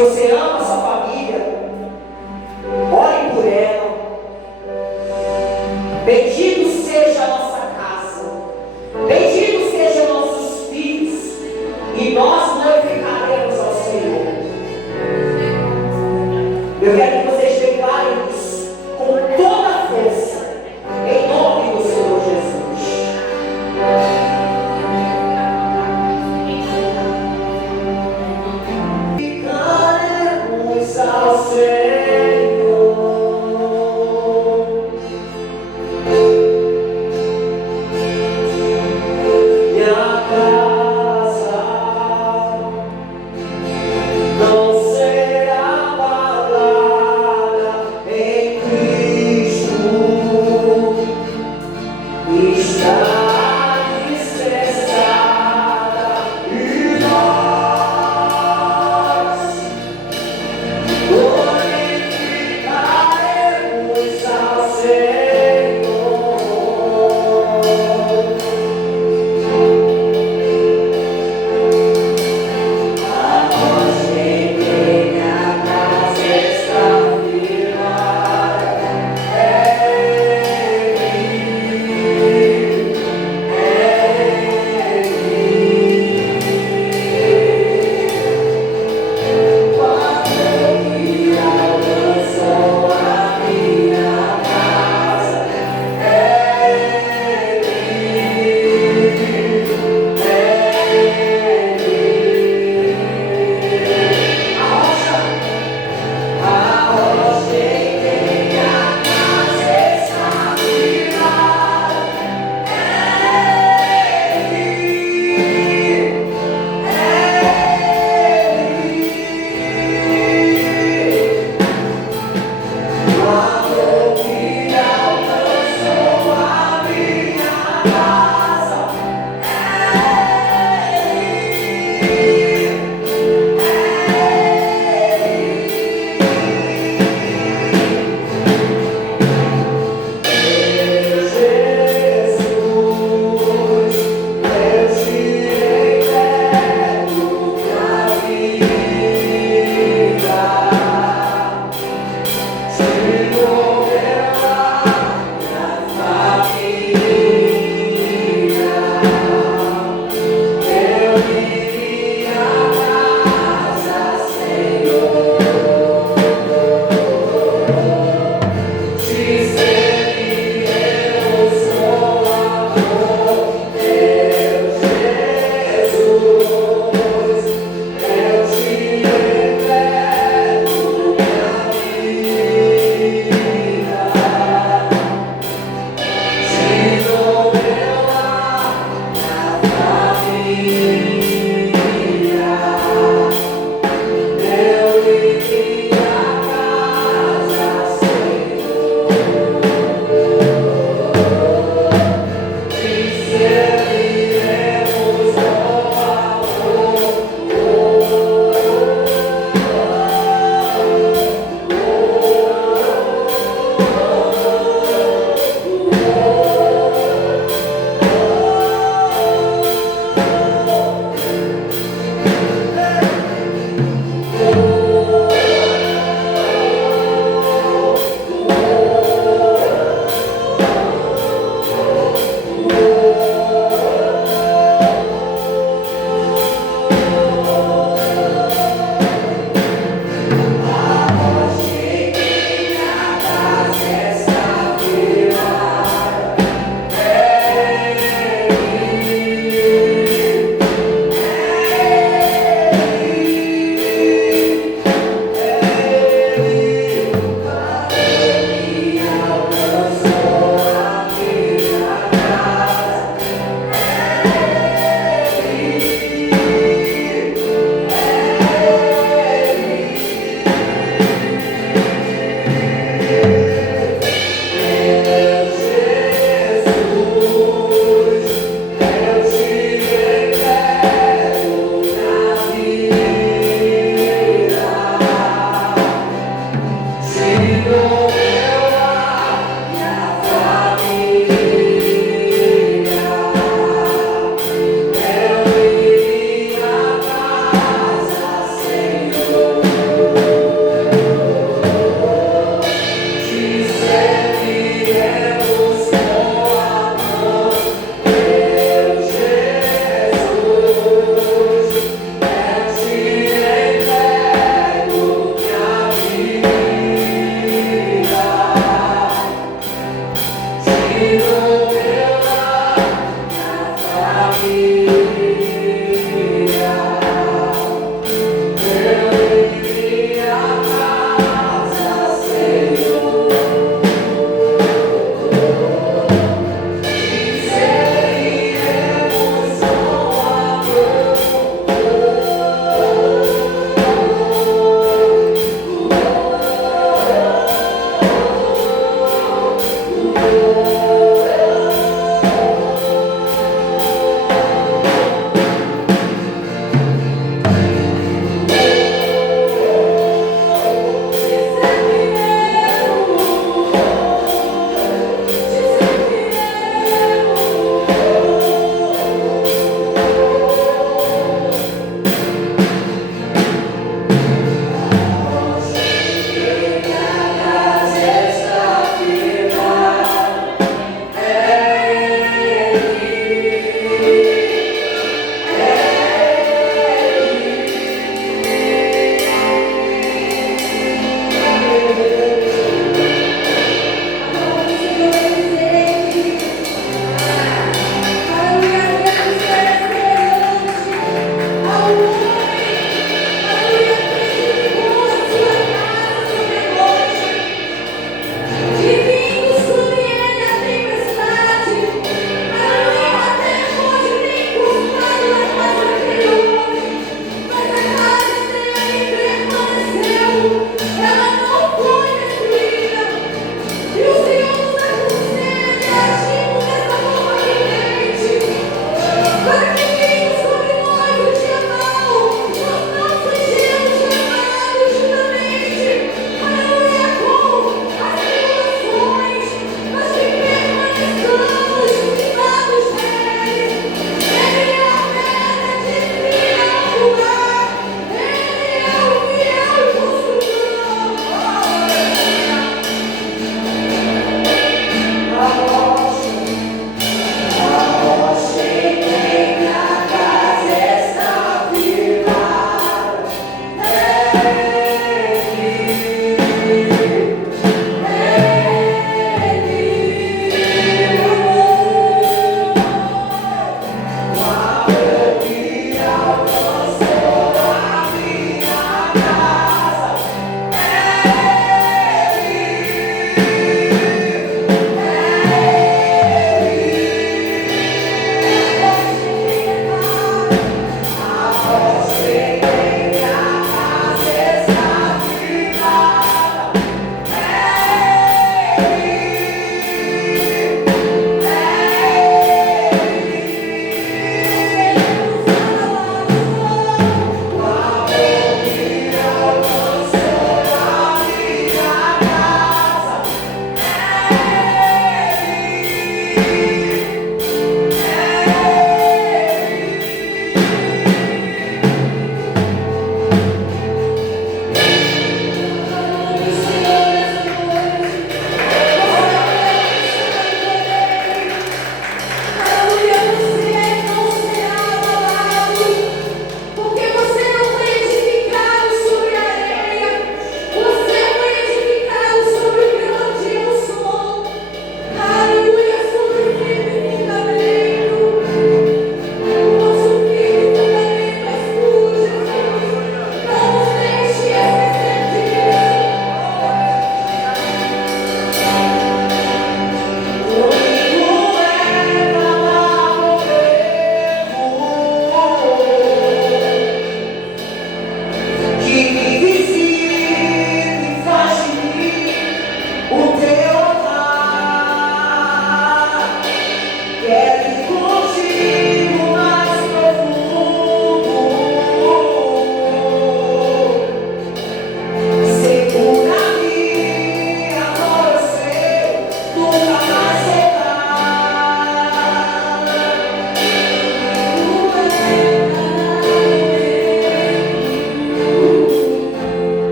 você ama a sua família, ore por ela. Bendito seja a nossa casa, bendito sejam nossos filhos, e nós glorificaremos ao Senhor. Eu quero que vocês declarem isso com toda a força, em nome do Senhor Jesus. Ficaremos ao Senhor.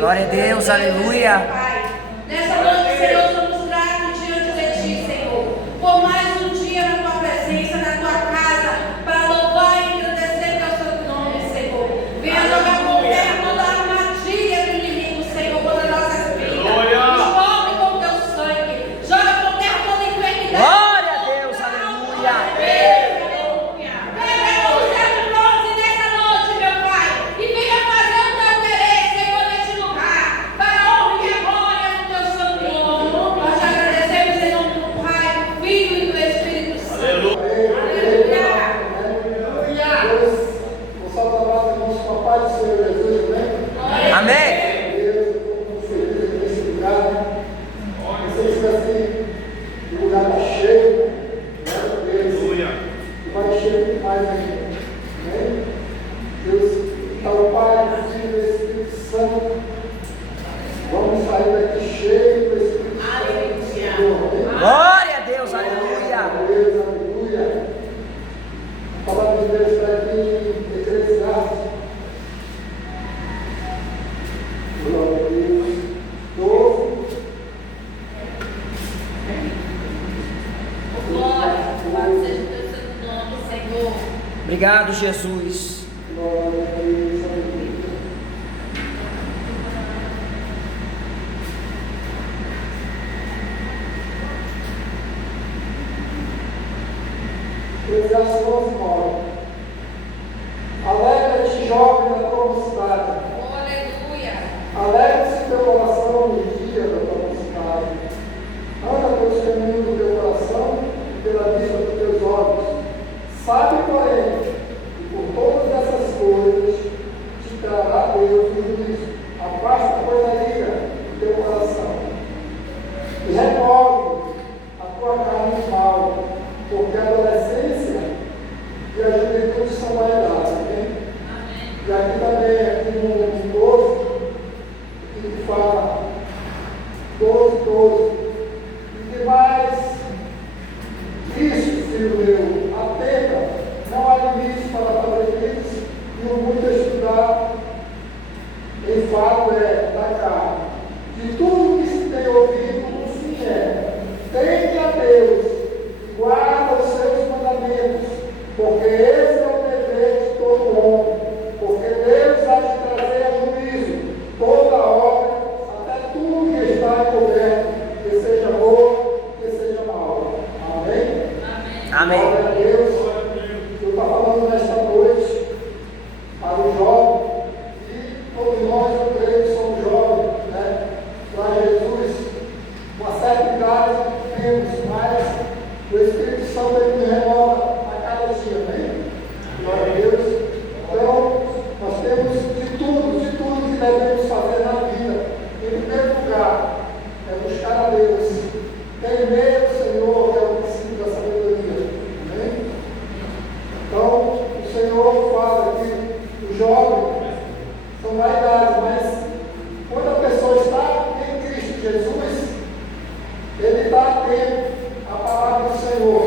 Glória a Deus, aleluia. Nessa noite, Senhor, somos gratos diante de Ti, Senhor, por mais um dia na Tua presença, na Tua casa, para louvar e engrandecer Teu santo nome, Senhor. Venha jogar por terra toda a armadilha do inimigo, Senhor, contra nossas vidas. Nos cobre com Teu sangue. Joga por terra toda enfermidade. Glória a Deus, aleluia. Glória a Deus, aleluia. A palavra de Deus está aqui em Eclesiastes. Glória a Deus. 12. Glória, louvado seja o Teu santo nome, Senhor. Obrigado, Jesus. Glória a Deus, aleluia. Eclesiastes 12, 9. Porém, por todas essas coisas, te trará Deus o juízo. Afasta, pois, a ira do teu coração. E remove a tua carne do mal, porque a adolescência e a juventude são vaidades. E aqui também, aqui no 12, que fala 12. E demais, isso, filho meu, atenta, não há limite para fazer isso, e o muito estudar, em fato da carne. De tudo que se tem ouvido, o fim teme a Deus, e guarda os seus mandamentos, porque esse é o dever de todo homem. Porque Deus há de trazer a juízo toda obra, até tudo que está encoberto, que seja boa, que seja mal. Amém? Amém. Glória a Deus. Eu estou falando nesta noite para o jovem, e todos nós, eu creio, que somos jovens, né? Para Jesus, uma certa idade temos, mas o Espírito Santo ele nos renova a cada dia, amém? Glória a Deus. Então, nós temos de tudo que devemos fazer na vida. Em primeiro lugar, é buscar a Deus. Temer o Senhor é o princípio da sabedoria. Amém? Então, o Senhor fala que os jovens são vaidades, mas quando a pessoa está em Cristo Jesus, ele está atento à palavra do Senhor.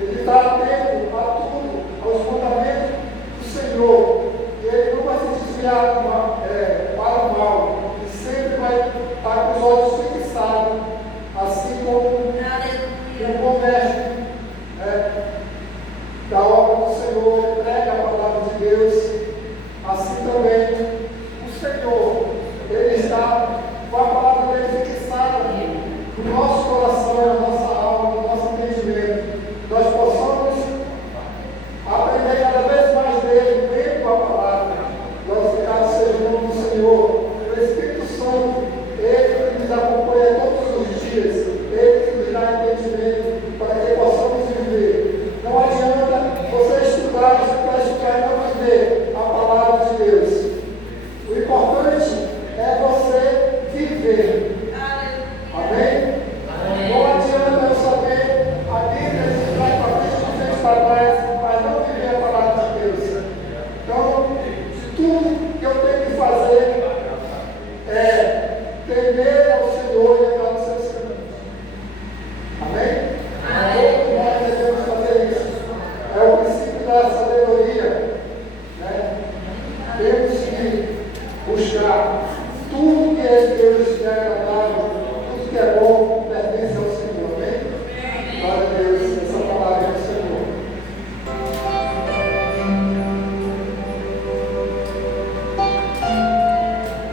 Ele está atento a tudo, aos mandamentos do Senhor. E ele não vai se desviar para o mal. Ele sempre vai estar com os olhos fixados, assim como o comércio da obra do Senhor, prega a palavra de Deus. Assim também o Senhor, ele está com a palavra dele fixada no nosso coração e na nossa alma, no nosso entendimento. Nós possamos aprender cada vez mais dele, lendo a palavra. Glorificado seja o nome do Senhor. O Espírito Santo, ele que nos acompanha todos os dias, ele que nos dá entendimento para que possamos viver. Não adianta você estudar e não viver a palavra de Deus. O importante é você viver. Amém? Não adianta eu saber a Bíblia de trás para frente, de frente para trás, mas não viver a palavra de Deus. Então, de tudo que eu tenho que fazer é temer ao Senhor e andar nos seus caminhos. Amém? Todos nós devemos fazer isso. É o princípio da sabedoria. Né? Temos que buscar tudo que é Deus, que é agradável, tudo que é bom, pertence ao Senhor. Amém? Glória a Deus, essa palavra é do Senhor.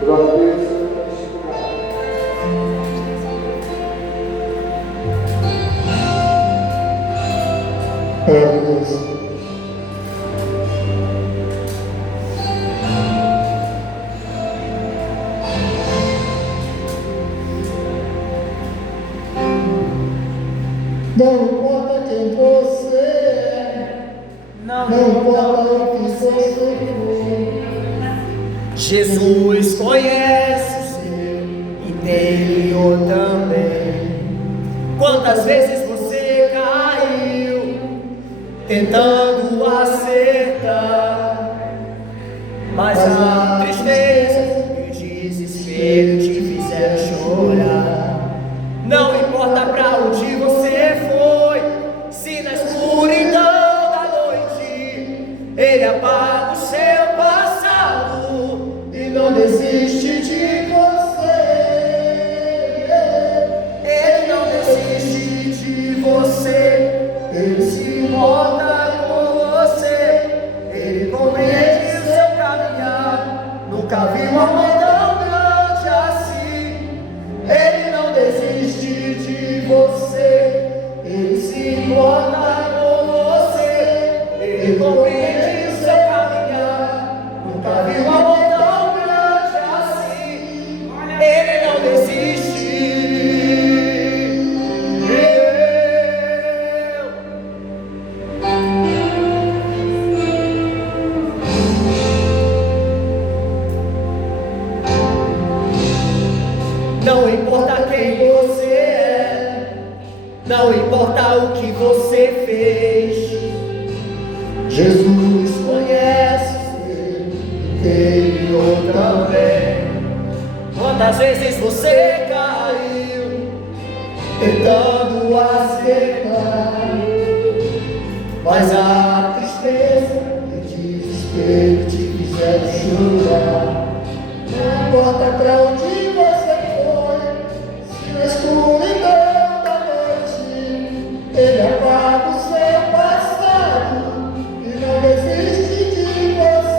Glória a Deus, Senhor, neste lugar. Glória a Deus. Não importa quem você é, não importa o que você for. Jesus conhece o seu interior também. Quantas vezes você caiu tentando acertar, mas a tristeza e o desespero te fizeram chorar. Não importa pra onde você foi, se na escuridão da noite Ele apaga o seu passado e não desiste de você. Ele não desiste de você, Ele se importa com você. Ele compreende o seu caminhar, nunca viu amor tão grande assim. Ele não desiste de você, Ele se importa com você. Ele compreende o seu caminhar, nunca viu amor tão grande assim. Ele não desiste. Jesus conhece quem eu também. Quantas vezes você caiu tentando acertar, mas a tristeza e o desespero te fizeram chorar. Não importa pra onde você foi, se na escuridão da noite Ele apaga o seu passado e não desiste de você.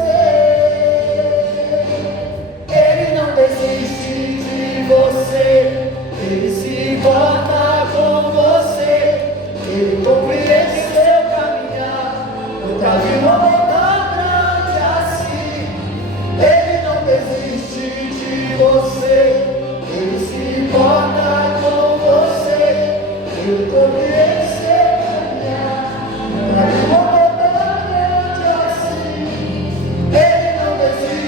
Ele não desiste de você, Ele se importa com você, Ele compreende seu caminhar, nunca viu uma volta grande assim. Ele não desiste de você, Ele se importa com você, Ele compreende seu caminhar, nunca viu uma volta grande assim. Ele não desiste.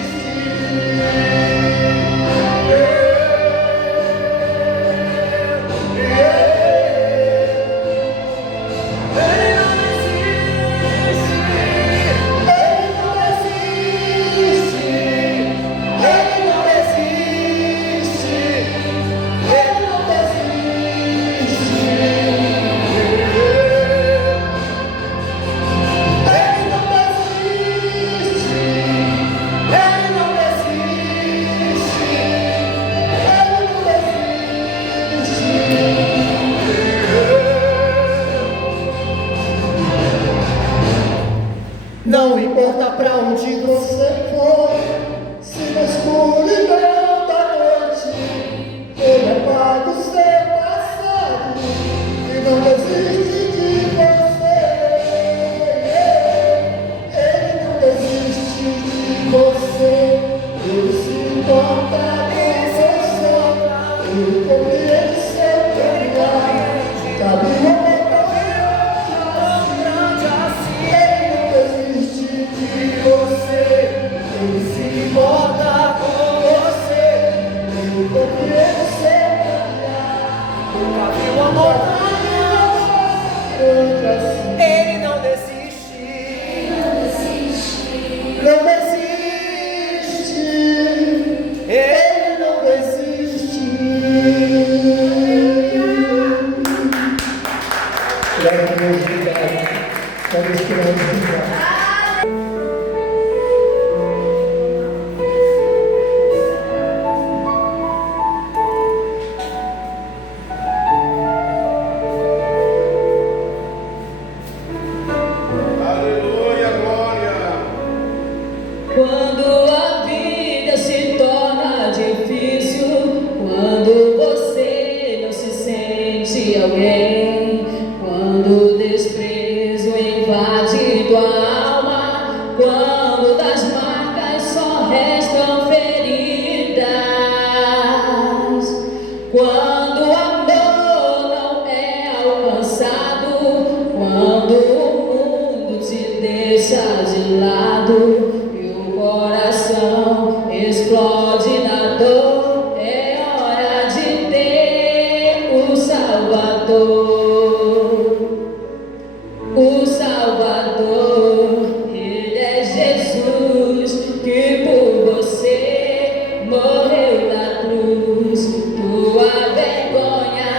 Não importa pra onde você for, se na escuridão da noite Ele apaga o seu passado e não desiste de você. Ele não desiste de você, Ele se importa com você, Ele compreende seu caminhar, cabe uma Ele se importa com você, Ele compreende seu caminhar, nunca viu uma montanha grande assim. Ele não desiste, não desiste, Ele não desiste. Glória a Deus, obrigado. Estamos esperando obrigado. Quando a vida se torna difícil, quando você não se sente alguém, quando o desprezo invade tua alma, quando das marcas só restam feridas, quando o amor não é alcançado, quando o mundo te deixa de lado, coração explode na dor, é hora de ter o Salvador. O Salvador, Ele é Jesus, que por você morreu na cruz. Tua vergonha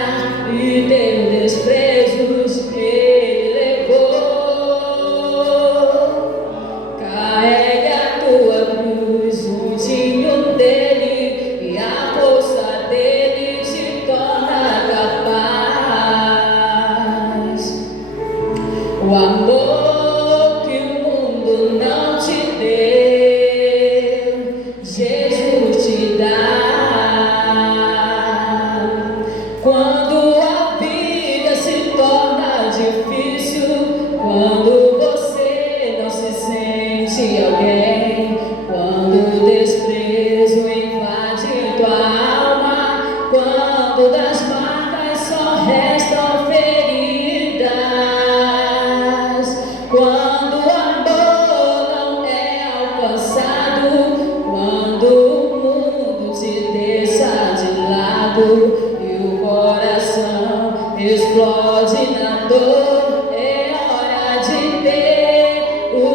e teus desprezos Ele levou. Carregue a tua cruz, juntinho dele, e a força dele te torna capaz. O amor que o mundo não te deu, Jesus te dá. Quando a vida se torna difícil, quando você não se sente alguém, quando o desprezo invade tua alma, quando das marcas só restam feridas, quando o amor não é alcançado, quando o mundo te deixa de lado e o coração explode na dor, é hora de ter o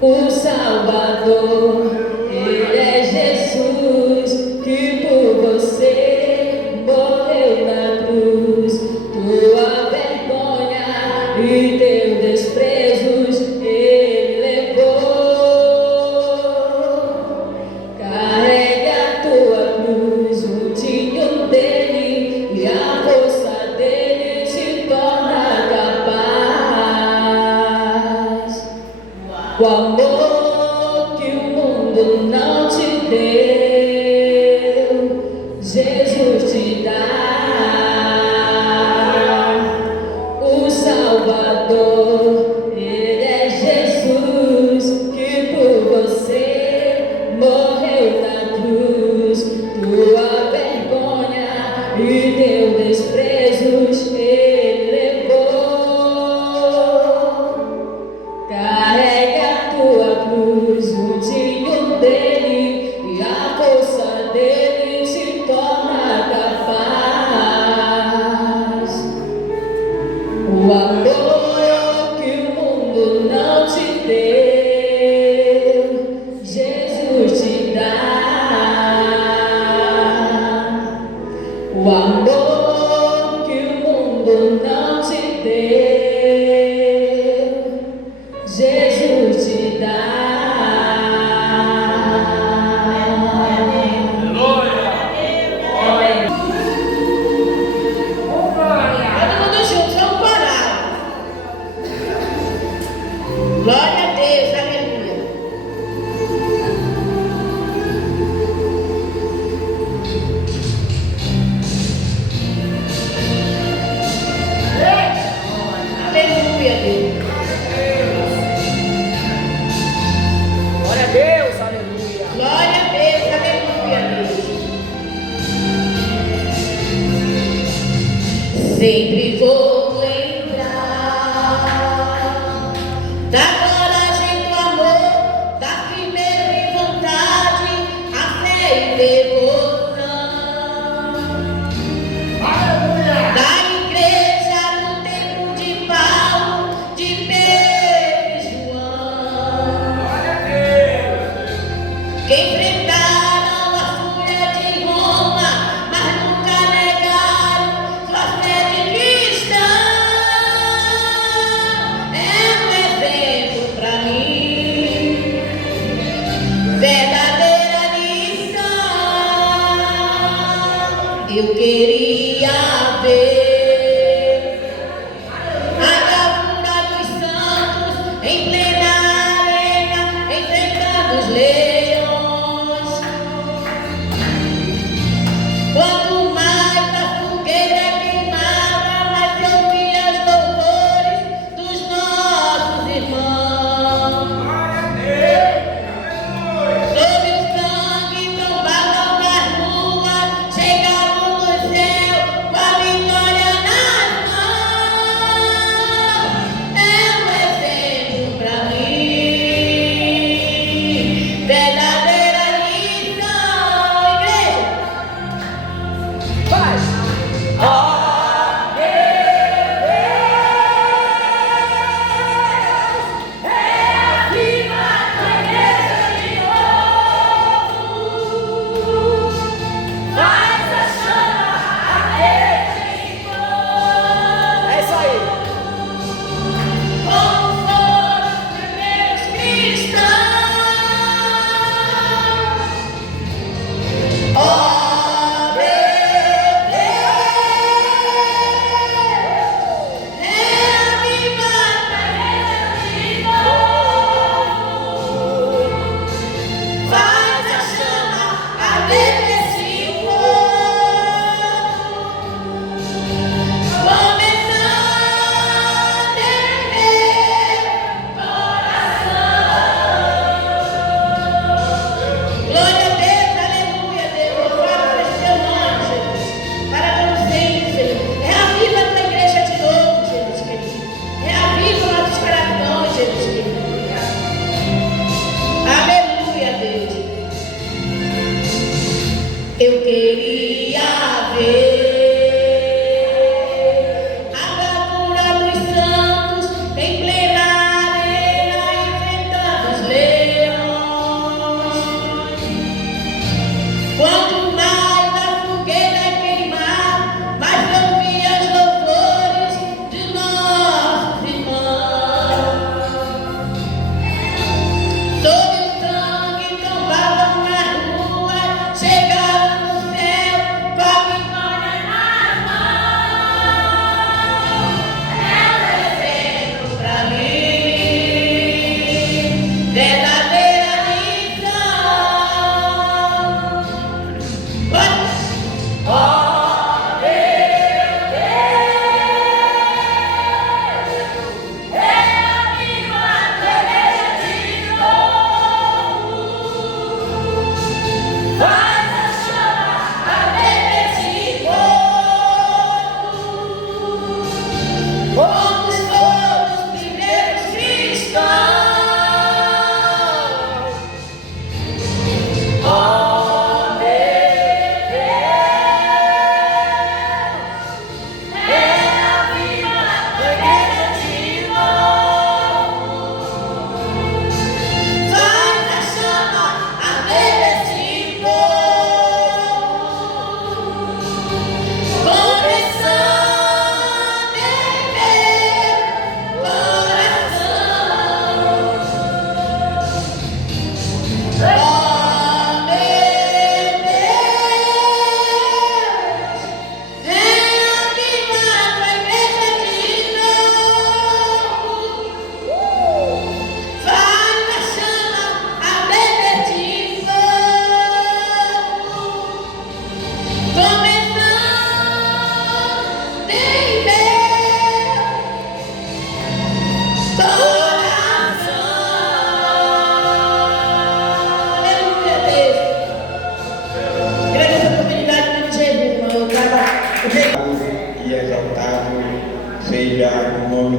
o Salvador, Ele é Jesus, que por você morreu na cruz. Tua vergonha e teus desprezos Ele levou. Carregue a tua cruz, o tinho dele e a força dele te torna capaz. O amor que o mundo não te deu, Jesus te dá. O Salvador, Ele é Jesus, que por você morreu na cruz. Tua vergonha e teus desprezos Ele levou. Carregue a tua cruz, o tinho dele e a força dele te torna capaz. O amor que o mundo não te deu, Jesus te dá. O amor que o mundo não te deu, Jesus te dá. Todo mundo junto, vamos parar. Glória a Deus, aleluia. Aleluia, Deus. Glória a Deus, aleluia. Glória a Deus, aleluia, Deus. Sempre vou lembrar da glória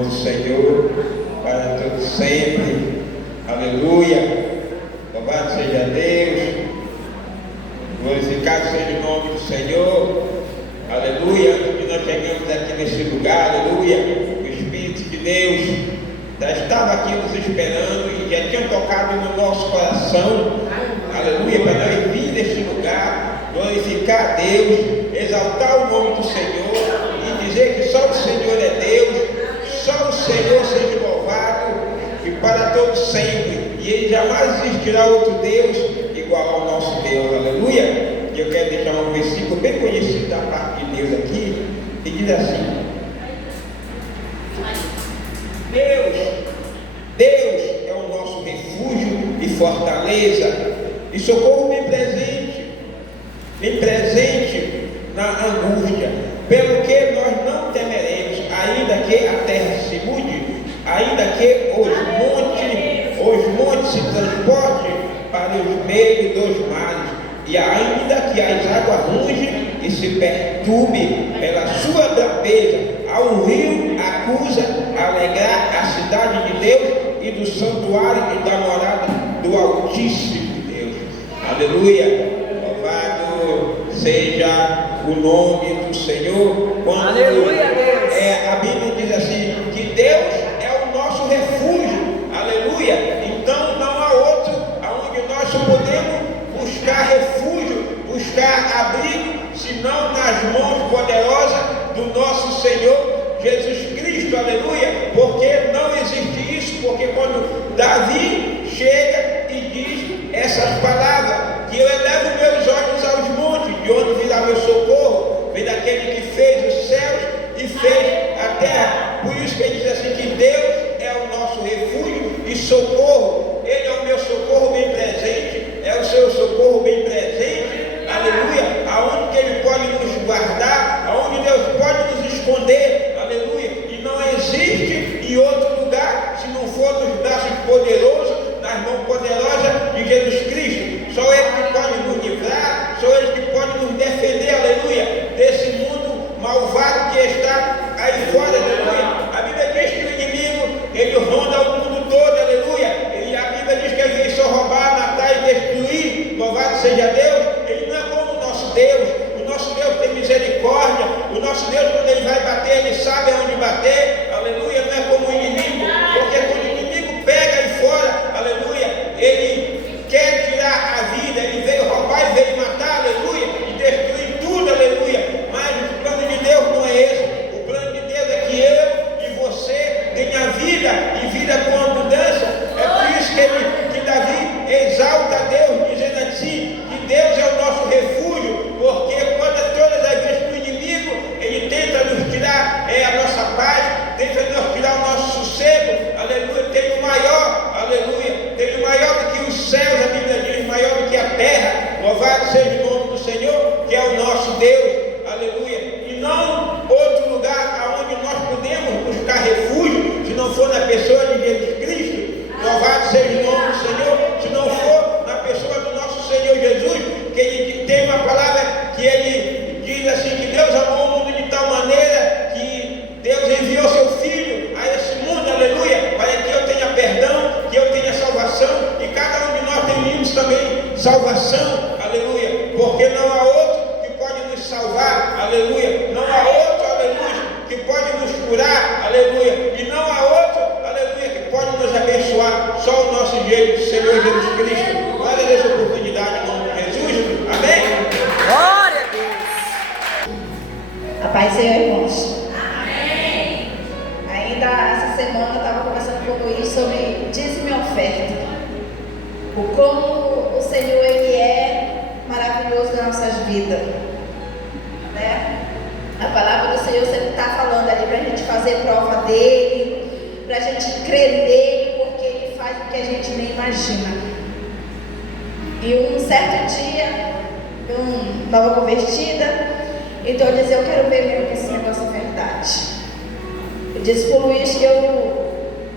do Senhor para todo sempre. Aleluia. Louvado seja Deus. Glorificado seja o nome do Senhor. Aleluia. Antes que nós chegamos aqui nesse lugar, aleluia, o Espírito de Deus já estava aqui nos esperando e já tinha tocado no nosso coração, aleluia, para nós vir neste lugar, glorificar a Deus, exaltar o nome do Senhor e dizer que só o Senhor é Deus, só o Senhor seja louvado e para todos sempre, e Ele jamais existirá outro Deus igual ao nosso Deus, aleluia. E eu quero deixar um versículo bem conhecido da parte de Deus aqui, que diz assim: Deus é o nosso refúgio e fortaleza e socorro bem presente na angústia, pelo que nós não temeremos, ainda que a terra se mude, ainda que os montes se transportem para os meios dos mares, e ainda que as águas rugem e se perturbe pela sua braveza, ao rio acusa alegrar a cidade de Deus e do santuário e da morada do Altíssimo Deus. Aleluia. Louvado seja o nome do Senhor. Aleluia, Deus. A Bíblia diz assim, que Deus é o nosso refúgio. Aleluia. Então não há outro aonde nós podemos buscar refúgio, buscar abrigo, senão nas mãos poderosas do nosso Senhor Jesus Cristo, aleluia, porque não existe isso, porque quando Davi chega e diz essas palavras, que eu elevo meus olhos aos montes, de onde virá meu socorro, vem daquele que fez os céus e fez a terra. Por isso que ele diz assim, que Deus é o nosso refúgio e socorro, Ele é o meu socorro bem presente, é o seu socorro bem presente, aleluia, aonde que Ele pode nos guardar, aonde Deus pode nos esconder, aleluia, e não existe em outro lugar, se não for nos braços poderosos, nas mãos poderosas de Jesus Cristo. Só Ele que pode nos livrar, só Ele que pode nos defender, aleluia, desse mundo malvado que está aí fora, aleluia. A Bíblia diz que o inimigo, ele ronda o mundo todo, aleluia, e a Bíblia diz que ele vem só roubar, matar e destruir. Louvado seja Deus. Ele não é como o nosso Deus. O nosso Deus tem misericórdia. O nosso Deus, quando Ele vai bater, Ele sabe aonde bater, aleluia. Não é como o inimigo, porque quando o inimigo pega aí fora, aleluia, ele quer tirar a vida, ele veio roubar e veio matar, aleluia, e destruir tudo, aleluia. Mas o plano de Deus não é esse. O plano de Deus é que eu e você tenha vida e vida com abundância. É por isso que Davi exalta a Deus, dizendo assim, que Deus é o nosso refúgio, porque todas as vezes que o inimigo, ele tenta nos tirar a nossa paz, tenta nos tirar o nosso sossego, aleluia, tem o maior, aleluia, tem o maior do que os céus, a Bíblia diz, maior do que a terra, louvado seja o nome do Senhor, que é o nosso Deus, aleluia, e não outro lugar aonde nós podemos buscar refúgio, se não for na pessoa de Jesus Cristo, louvado seja o nome do Senhor, se não for na pessoa do nosso Senhor Jesus, que Ele tem uma palavra que Ele diz assim, que Deus amou o mundo de tal maneira que Deus enviou seu Filho a esse mundo, aleluia, para que eu tenha perdão, que eu tenha salvação, e cada um de nós tenhamos também salvação, aleluia, porque não há outro que pode nos salvar, aleluia, não há outro, aleluia, que pode nos curar, aleluia, e não há outro, aleluia, que pode nos abençoar, só o nosso jeito, Senhor Jesus Cristo. Glória a Deus, oportunidade em nome de Jesus, amém? Glória a Deus. A paz, Senhor, irmãos. Amém. Ainda essa semana eu estava conversando com o Luiz sobre dízimo e oferta. O como o Senhor, Ele é maravilhoso nas nossas vidas. Né? A palavra do Senhor sempre está falando ali para a gente fazer prova dEle, para a gente crer nele, porque Ele faz o que a gente nem imagina. E um certo dia, eu estava convertida, então eu disse, eu quero ver mesmo que esse negócio é verdade. Eu disse para o Luiz que eu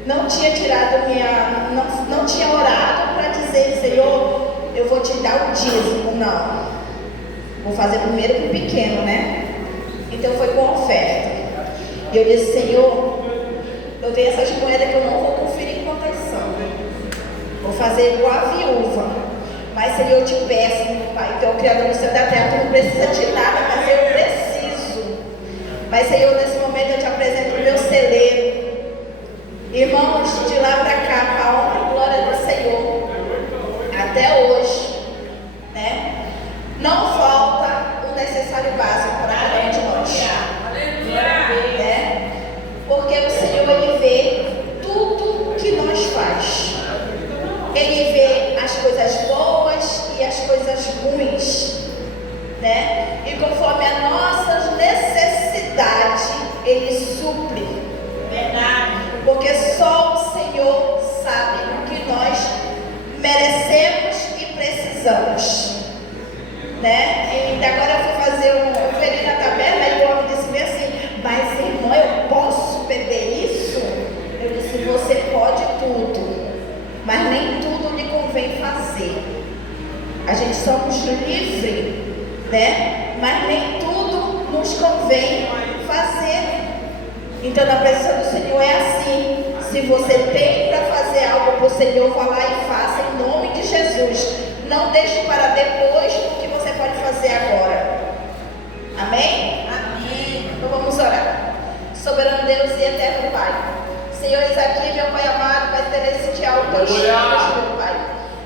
não tinha tirado não tinha orado para dizer, Senhor, eu vou te dar o dízimo, não. Vou fazer primeiro com o pequeno, né? Então foi com oferta. E eu disse, Senhor, eu Eu tenho essas moedas que eu não vou conferir quantas são. Vou fazer igual a viúva. Mas, Senhor, eu te peço, meu Pai, Tu é o Criador do céu e da terra, Tu não precisa de nada, mas eu preciso. Mas, Senhor, nesse momento eu te apresento o meu celeiro. Irmãos, de lá para cá, para a honra e glória do Senhor, até hoje, né? Não falta o necessário básico para cada um de nós. Né? Porque o Senhor, Ele vê tudo que nós faz. Ele vê as coisas boas e as coisas ruins, né? E conforme a nossa necessidade, Ele supre. Verdade. Porque só o Senhor sabe o que nós merecemos e precisamos, né? E agora eu fui fazer eu fui ali na taberna e o homem disse assim: mas irmã, eu posso beber isso? Eu disse: você pode tudo, mas nem tudo lhe convém fazer. A gente somos livres, né? Mas nem tudo nos convém fazer. Então, na presença do Senhor é assim. Se você tem para fazer algo para o Senhor, vá lá e faça em nome de Jesus. Não deixe para depois o que você pode fazer agora. Amém? Amém. Então vamos orar. Soberano Deus e eterno Pai, Senhor, eis aqui, meu Pai amado, Pai celestial, teus filhos, meu Pai.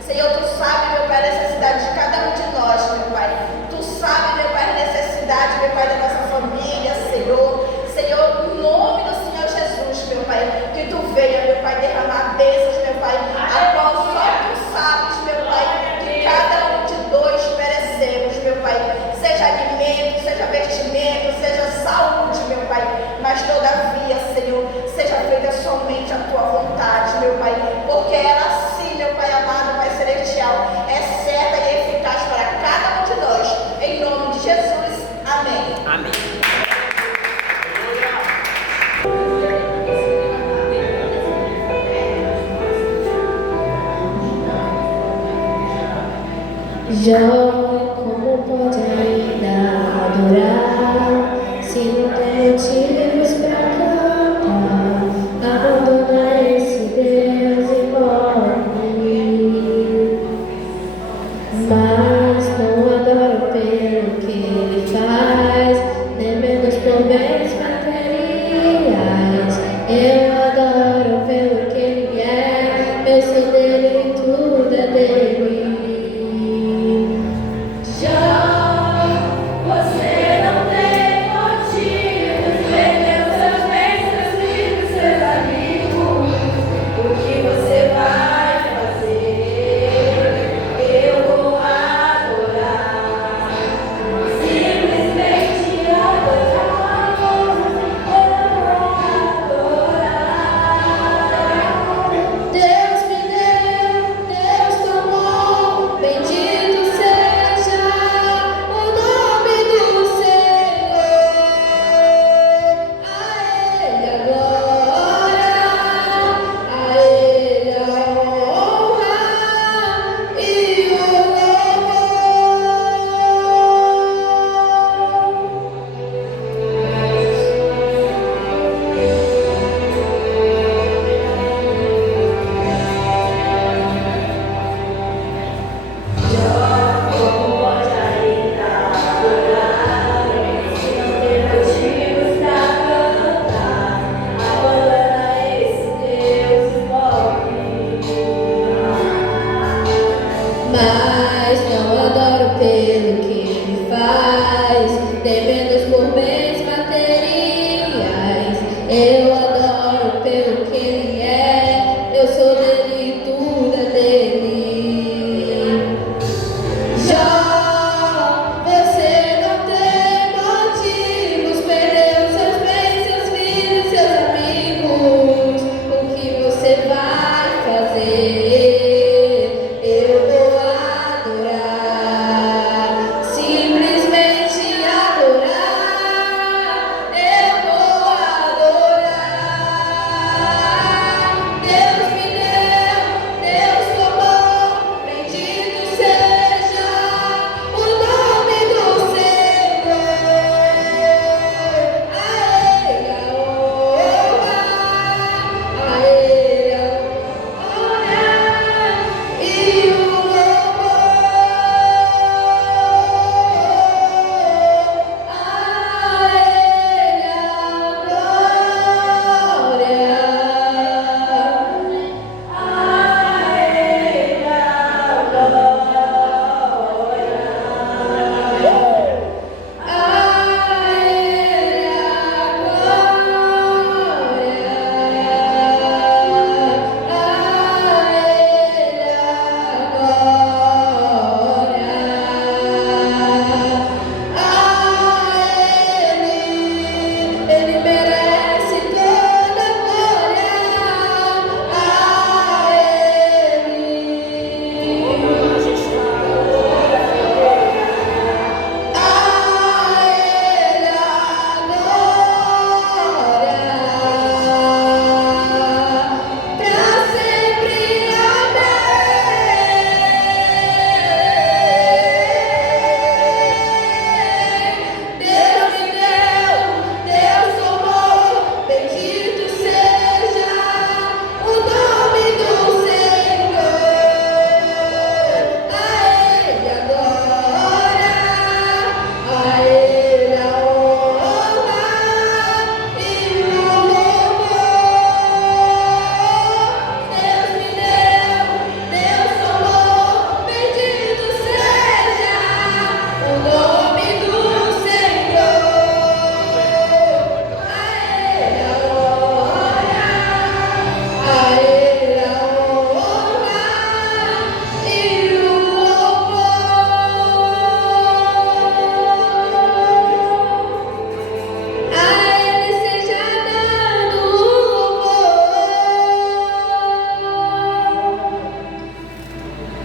Senhor, Tu sabe, meu Pai, a necessidade de cada um de nós, meu Pai. Tu sabe, meu Pai, a necessidade, meu Pai, da nossa família, Senhor. Senhor, em nome do Senhor Jesus, meu Pai, que Tu venha, meu Pai, derramar bênçãos, meu Pai, a qual só Tu sabes, meu Pai, que cada um de nós merecemos, meu Pai. Seja alimento, seja vestimento, seja saúde, meu Pai. Mas todavia, Senhor, seja feita somente a Tua vontade, meu Pai. Porque ela sim, meu Pai amado, Pai celestial, é certa e eficaz para cada um de nós. Em nome de Jesus. Amém. Amém. Jovem, como pode ainda adorar se não tem motivos para cantar? Abandona esse Deus e morre. Mas não adoro pelo que Ele faz, nem menos por bens materiais. Eu adoro pelo que Ele é, eu sou dele e tudo é dele.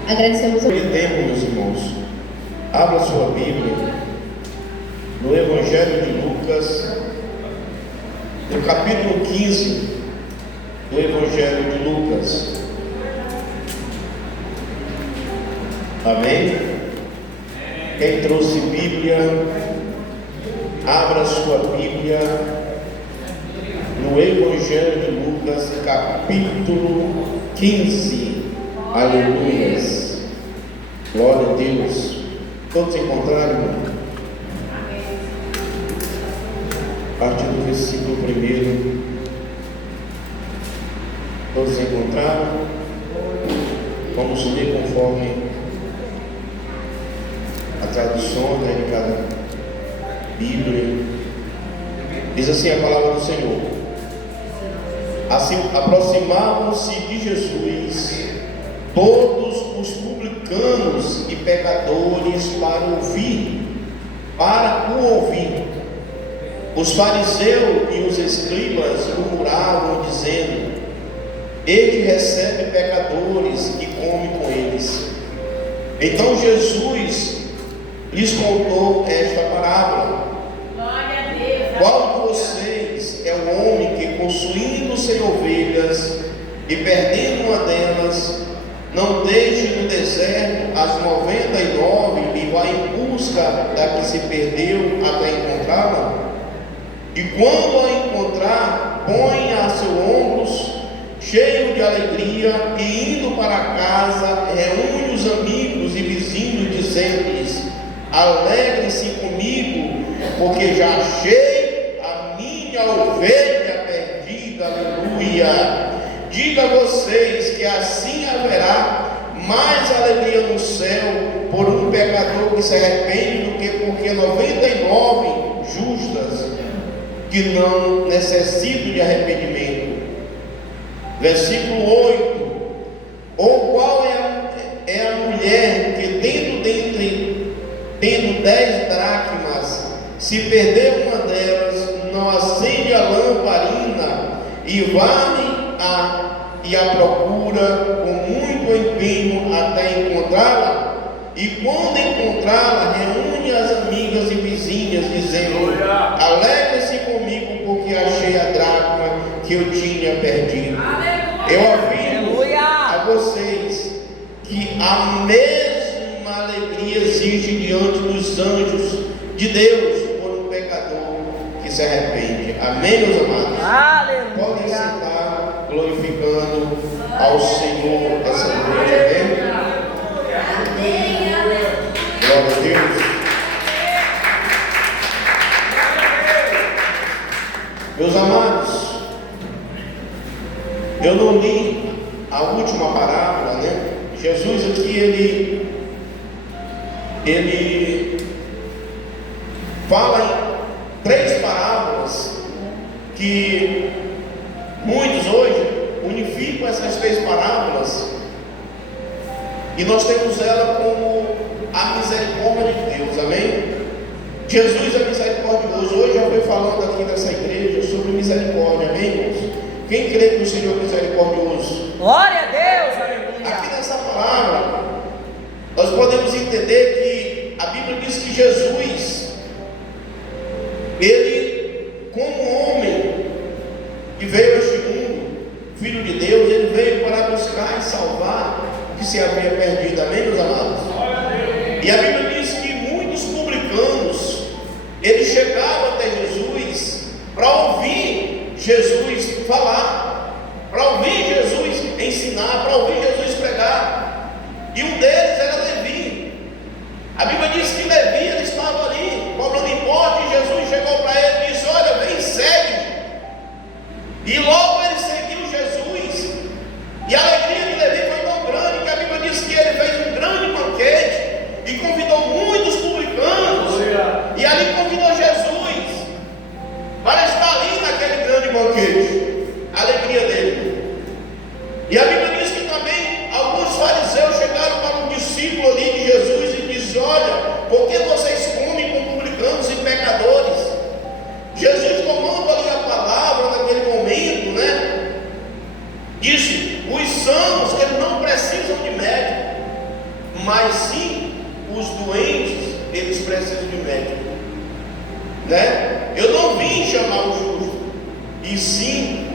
Agradecemos ao Naquele tempo, meus irmãos, abra sua Bíblia no Evangelho de Lucas, no capítulo 15 do Evangelho de Lucas. Amém? Quem trouxe Bíblia, abra sua Bíblia no Evangelho de Lucas, capítulo 15. Aleluias. Glória a Deus. Todos encontraram, irmão? A partir do versículo 1. Todos encontraram? Vamos ler conforme a tradução, né, de cada Bíblia. Diz assim a palavra do Senhor: assim aproximavam-se de Jesus todos os publicanos e pecadores para o ouvir. Os fariseus e os escribas murmuravam, dizendo: este recebe pecadores e come com eles. Então Jesus lhes contou esta parábola: qual de vocês é o homem que, possuindo 100 ovelhas e perdendo uma delas, não deixe no deserto as 99 e vai em busca da que se perdeu até encontrá-la? E quando a encontrar, põe a seus ombros, cheio de alegria, e indo para casa, reúne os amigos e vizinhos, dizendo-lhes: alegrem-se comigo, porque já achei a minha ovelha perdida. Aleluia! Digo a vocês que assim haverá mais alegria no céu por um pecador que se arrepende do que porque 99 justas que não necessitam de arrependimento. Versículo 8: ou qual é a mulher que tendo 10 dracmas, se perder uma delas, não acende a lamparina e vai e a procura com muito empenho até encontrá-la? E quando encontrá-la, reúne as amigas e vizinhas, dizendo: alegre-se comigo, porque achei a dracma que eu tinha perdido. Eu afirmo a vocês que a mesma alegria existe diante dos anjos de Deus por um pecador que se arrepende. Amém, meus amados? Aleluia. Podem sentar, glorificando ao Senhor essa noite. Amém? Glória a Deus. Meus amados, eu não li a última parábola, né? Jesus aqui, ele fala em 3 parábolas que muitos hoje unificam essas 3 parábolas, e nós temos ela como a misericórdia de Deus. Amém? Jesus é misericordioso. Hoje eu fui falando aqui nessa igreja sobre misericórdia. Amém, irmãos? Quem crê que o Senhor é misericordioso? Glória a Deus, aleluia. Aqui nessa palavra, nós podemos entender que a Bíblia diz que Jesus, ele, como homem que veio a este mundo, Filho de Deus, ele veio para buscar e salvar o que se havia perdido. Amém, meus amados? E a Bíblia diz que muitos publicanos, eles chegavam até Jesus para ouvir Jesus falar, para ouvir Jesus ensinar, para ouvir Jesus pregar. E um deles era Levi. A Bíblia diz que Levi, ele estava ali cobrando imposto, e Jesus chegou para ele e disse: olha, vem, segue-me. E logo ele seguiu Jesus. E a alegria de Levi foi tão grande que a Bíblia diz que ele fez um grande banquete e convidou muitos publicanos. E ali convidou Jesus para estar ali naquele grande banquete. A alegria dele. E a Bíblia diz que também alguns fariseus chegaram para um discípulo ali de Jesus e disse: olha, por que vocês comem com publicanos e pecadores? Jesus, tomando ali a palavra naquele momento, né, disse: os sãos, eles não precisam de médico, mas sim os doentes, eles precisam de médico, né? Eu não vim chamar o justo, e sim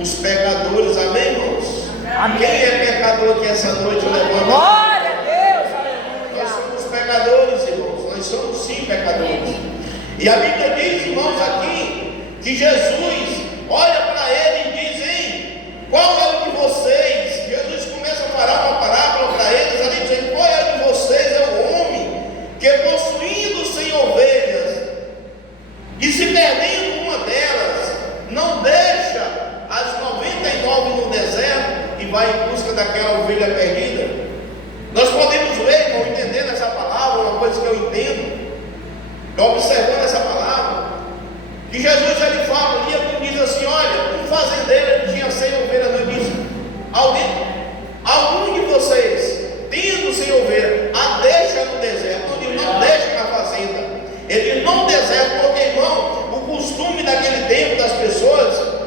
os pecadores. Amém, irmãos? Amém. Quem é pecador aqui essa noite? Levanta. Glória a Deus, Nós aleluia. somos pecadores, irmãos. Nós somos sim pecadores. E a Bíblia diz, irmãos, aqui, que Jesus olha para ele e diz: ei, qual é o de vocês? Jesus começa a falar uma parábola para eles, ali dizendo: qual é o de vocês? É o homem que, possuindo 100 ovelhas e se perdendo uma delas, não deixa as 99 no deserto e vai em busca daquela ovelha perdida. Nós podemos ver, irmão, entendendo essa palavra, uma coisa que eu entendo, observando essa palavra, que Jesus ele fala ali, ele diz assim: olha, um fazendeiro ele tinha 100 ovelhas, ele disse: algum de vocês, tendo 100 ovelhas, a deixa no deserto, não deixa na fazenda. Ele diz: não deserto, porque, irmão, o costume daquele tempo das pessoas,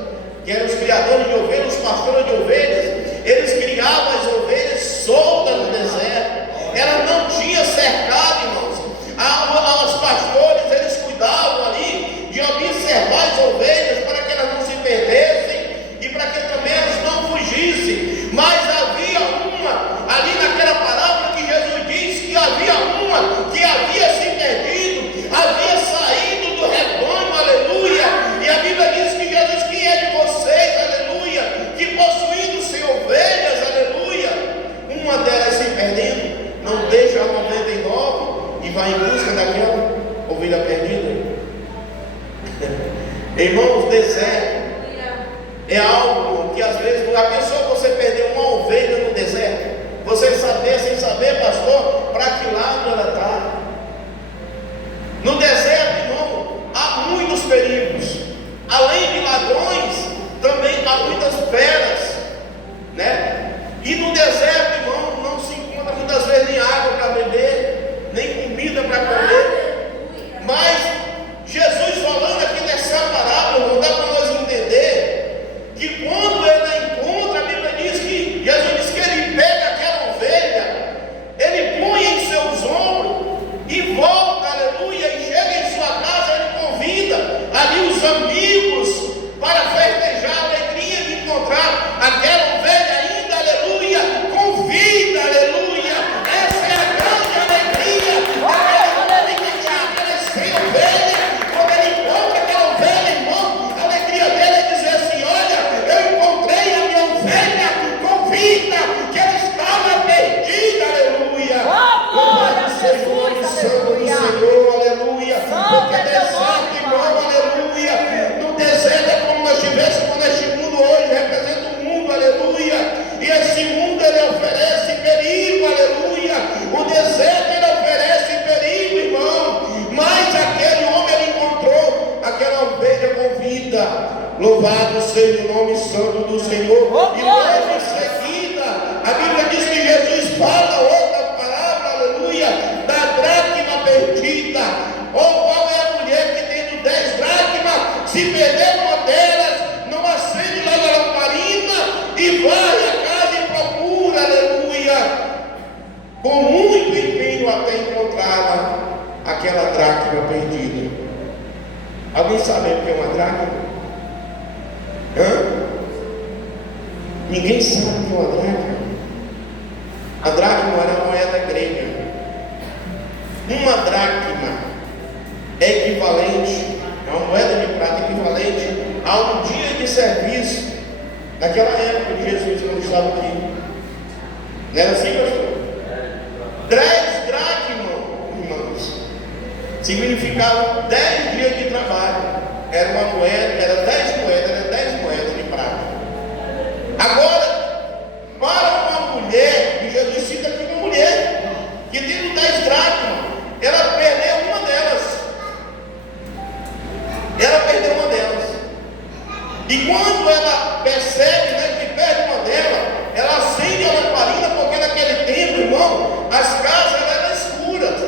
que eram os criadores de ovelhas, os pastores de ovelhas, eles criavam as ovelhas soltas no deserto. Ela não tinha cercado, irmãos. Os pastores, eles cuidavam ali de observar as ovelhas para que elas não se perdessem e para que também elas não fugissem. Mas havia uma, ali naquela parábola que Jesus disse que havia uma que havia se perdido, havia saído do rebanho, aleluia. E a Bíblia diz que Jesus: quem é de vocês, aleluia, que possuindo 100 ovelhas, aleluia, uma delas se perdendo, não deixa a 99 e vai em busca daquela ovelha perdida? Irmãos, deserto é algo que às vezes a pessoa, você perder uma ovelha no deserto, você saber, sem saber, pastor, para que lado ela está. No deserto, irmão, há muitos perigos. Além de ladrões, também há muitas feras, né? E no deserto, irmão, não se encontra muitas vezes nem água para beber, nem comida para comer. Mas Jesus falando aqui nessa parábola, não dá para nós entender que quando ele a encontra, a Bíblia diz que Jesus diz que ele pega aquela ovelha, ele põe em seus ombros e volta, aleluia, e chega em sua casa, ele convida ali os amigos para festejar a alegria de encontrar aquela ovelha ainda, aleluia, com vida, aleluia. Essa é a grande alegria daquele homem que tinha aquelas 100 ovelhas. Quando ele encontra aquela ovelha, irmão, a alegria dele é dizer assim: olha, eu encontrei a minha ovelha com vida, que ela estava perdida, aleluia. Glória a Jesus, aleluia. Senhor, aleluia. Porque Santo é teu nome, deserto, irmão, aleluia. No deserto é como nós estivéssemos neste mundo hoje, representa o mundo, aleluia. E esse mundo ele oferece perigo, aleluia. O deserto ele oferece perigo, irmão. Mas aquele homem ele encontrou aquela ovelha com vida. Louvado seja o nome santo do Senhor. E logo em seguida, a Bíblia diz que Jesus fala outra palavra, aleluia, da dracma perdida. Ou qual é a mulher que tendo 10 dracmas, se perder uma delas, não acende logo a lamparina e vai à casa e procura, aleluia, com muito empenho até encontrá-la, aquela dracma perdida. Alguém sabe o que é uma dracma? Ninguém sabe o que é uma dracma. A dracma era a moeda grega. Uma dracma é equivalente, é uma moeda de prata equivalente a um dia de serviço naquela época de Jesus, quando estava aqui. Não era assim, pastor? 10 dracmas, irmãos, significava 10 dias de trabalho. Era uma moeda, era 10 moedas de prata. Agora, para uma mulher, e Jesus cita aqui uma mulher que tendo 10 dracmas, ela perdeu uma delas. E quando ela percebe, né, que perde uma delas, ela acende a lamparina, porque naquele tempo, irmão, as casas eram escuras,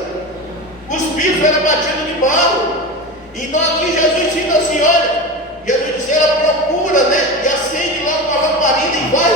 os pisos eram batidos de barro. Então aqui Jesus cita assim: olha, Jesus disse, ela procura, né, e acende logo a lamparina e vai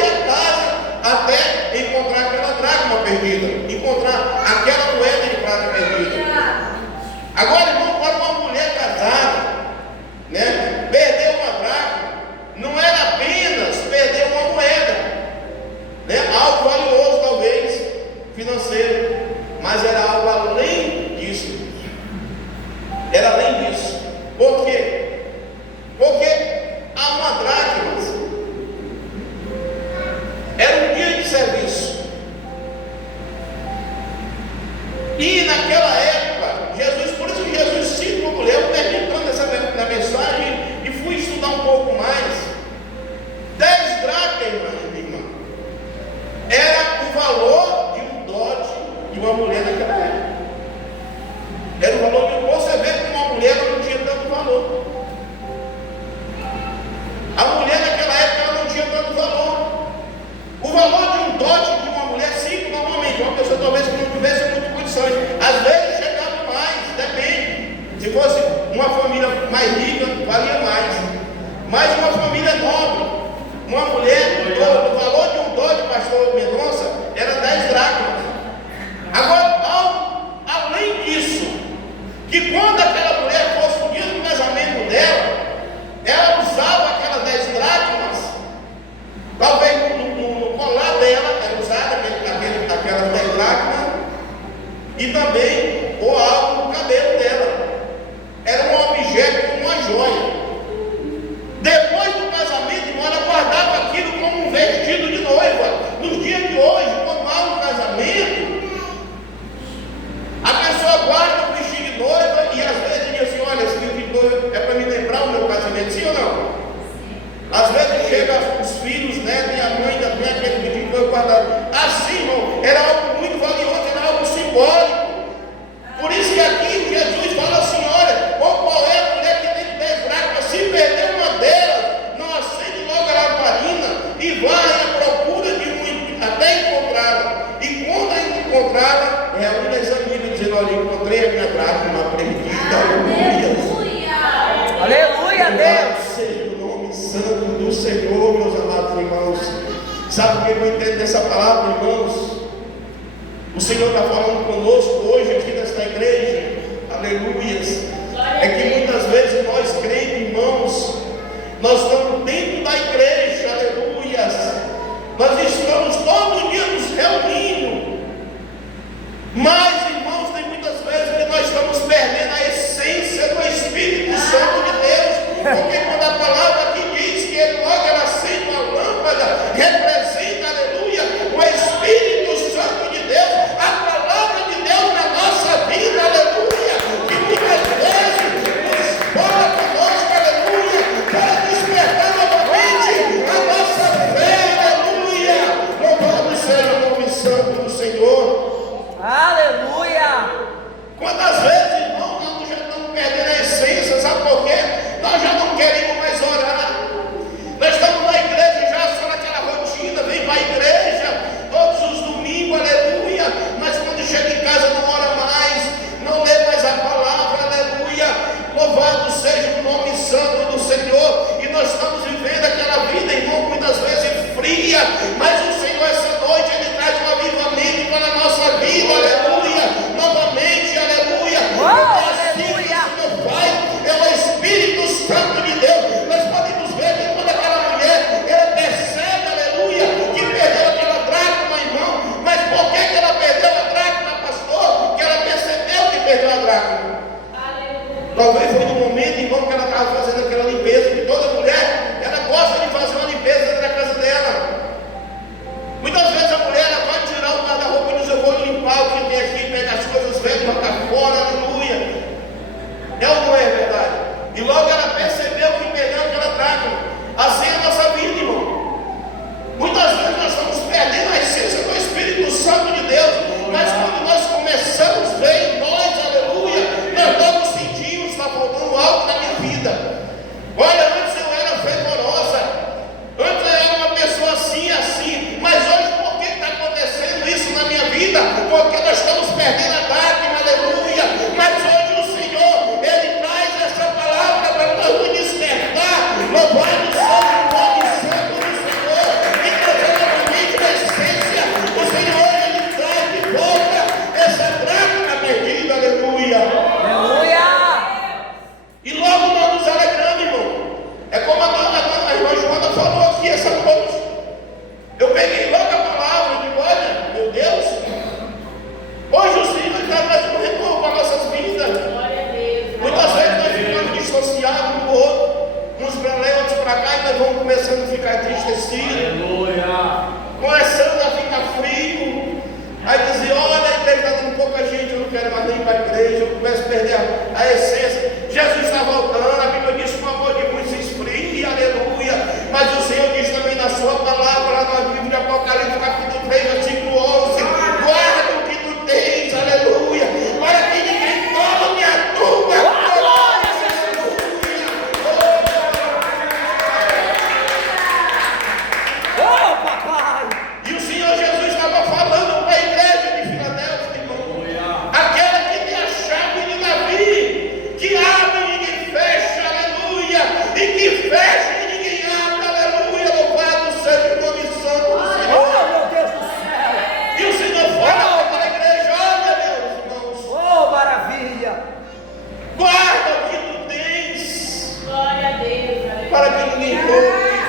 naquela época, Jesus, por isso que Jesus cita uma mulher, eu terminando essa mensagem e fui estudar um pouco mais. 10 dracmas, irmã, era o valor de um dote de uma mulher naquela época. Era o valor de você vê que uma mulher não tinha tanto valor. A mulher naquela época ela não tinha tanto valor. O valor de um dote de uma mulher, sim, normalmente, uma pessoa talvez que não tivesse muitas condições, às vezes chegava mais, depende. Se fosse uma família mais rica, valia mais. Mas uma família nobre, uma mulher, o valor de um dote, pastor Mendonça, era 10 dracmas. Agora, além disso, que quando aquela mulher fosse o dia do casamento dela, ela usava aquelas 10 dracmas, talvez no colar dela, era usada aquelas 10 dracmas, e também o algo no cabelo dela. Era um objeto, uma joia. Depois do casamento, ela guardava aquilo como um vestido de noiva. Nos dias de hoje, quando há um casamento, a pessoa guarda o vestido de noiva e às vezes diz assim: olha, esse vestido de noiva é para me lembrar o meu casamento, sim ou não? Às vezes chega os filhos, né, e a mãe ainda tem aquele vestido de noiva guardado. Assim, irmão, era algo muito valioso, era algo simbólico. Por isso que aqui Jesus fala assim: olha, qual é a mulher que tem 10 dracmas? Se perder uma delas, não acende logo a lamparina e vai à procura de uma até encontrá-la. E quando a encontrá-la, reúne as amigas dizendo: olha, encontrei a minha dracma perdida. Aleluia, Deus. Seja o nome santo do Senhor, meus amados irmãos. Sabe o que eu entendo dessa palavra, irmãos? O Senhor está falando conosco hoje aqui nesta igreja, aleluias. É que muitas vezes nós crentes, irmãos, nós estamos dentro da igreja, aleluias. Nós estamos todo dia nos reunindo, mas, irmãos, tem muitas vezes que nós estamos perdendo a essência do Espírito Santo de Deus, porque quando a palavra aqui diz que ele logo ela acende uma lâmpada, representa, aleluia, o Espírito Santo de Deus, a palavra de Deus na nossa vida, aleluia, que muitas vezes nos fala conosco, aleluia, para despertar novamente a nossa fé, aleluia. Louvado seja o nome santo do Senhor. Aleluia. Quantas vezes, irmão, nós já estamos perdendo a essência, sabe por quê? Nós já não queremos mais orar. Nós estamos na igreja já só naquela rotina, vem para a igreja todos os domingos, aleluia. Mas quando chega em casa não ora mais, não lê mais a palavra, aleluia. Louvado seja o nome santo do Senhor. E nós estamos vivendo aquela vida, irmão, muitas vezes fria, mas o Senhor essa noite ele traz um avivamento para a nossa vida, aleluia. Novamente, aleluia. Aleluia. Meu Pai, é o Espírito Santo de Deus. Nós podemos ver que toda aquela mulher, ela percebe, aleluia, que perdeu aquela dracma, irmão. Mas por que ela perdeu a dracma, pastor? Que ela percebeu que perdeu a dracma. Talvez foi no momento, irmão, que ela estava fazendo aquela limpeza, que toda mulher, ela gosta de fazer uma limpeza dentro da casa dela. Muitas vezes a mulher, ela vai tirar o guarda-roupa e diz: eu vou limpar o que tem aqui, pegar as coisas velhas, botar fora, aleluia. É ou não é verdade? E logo ela percebeu que perdeu aquela dracma. Assim é a nossa vida, irmão. Muitas vezes nós estamos perdendo a essência do Espírito Santo de Deus, mas quando nós começamos a ver em nós, aleluia, nós logo sentimos: está faltando algo na minha vida. Olha, antes eu era fervorosa, antes eu era uma pessoa assim, mas hoje por que está acontecendo isso na minha vida? Porque nós estamos perdendo a dracma, aleluia. Mas hoje o Senhor, ele traz essa palavra para nos despertar. Louvado seja o nome santo do Senhor, e trazer novamente a essência. O Senhor, ele traz de Pai. E o Senhor Jesus estava falando para a igreja de Filadélfia, irmão. Aquela que tem a chave de Davi, que abre e ninguém fecha, aleluia. E que fecha e ninguém abre, aleluia. Louvado seja o nome santo do Senhor. Oh, meu Deus do céu. E o Senhor fala para a igreja: olha, meus irmãos, Oh, maravilha. guarda o que tu tens, Glória a Deus. Aleluia. para que ninguém roube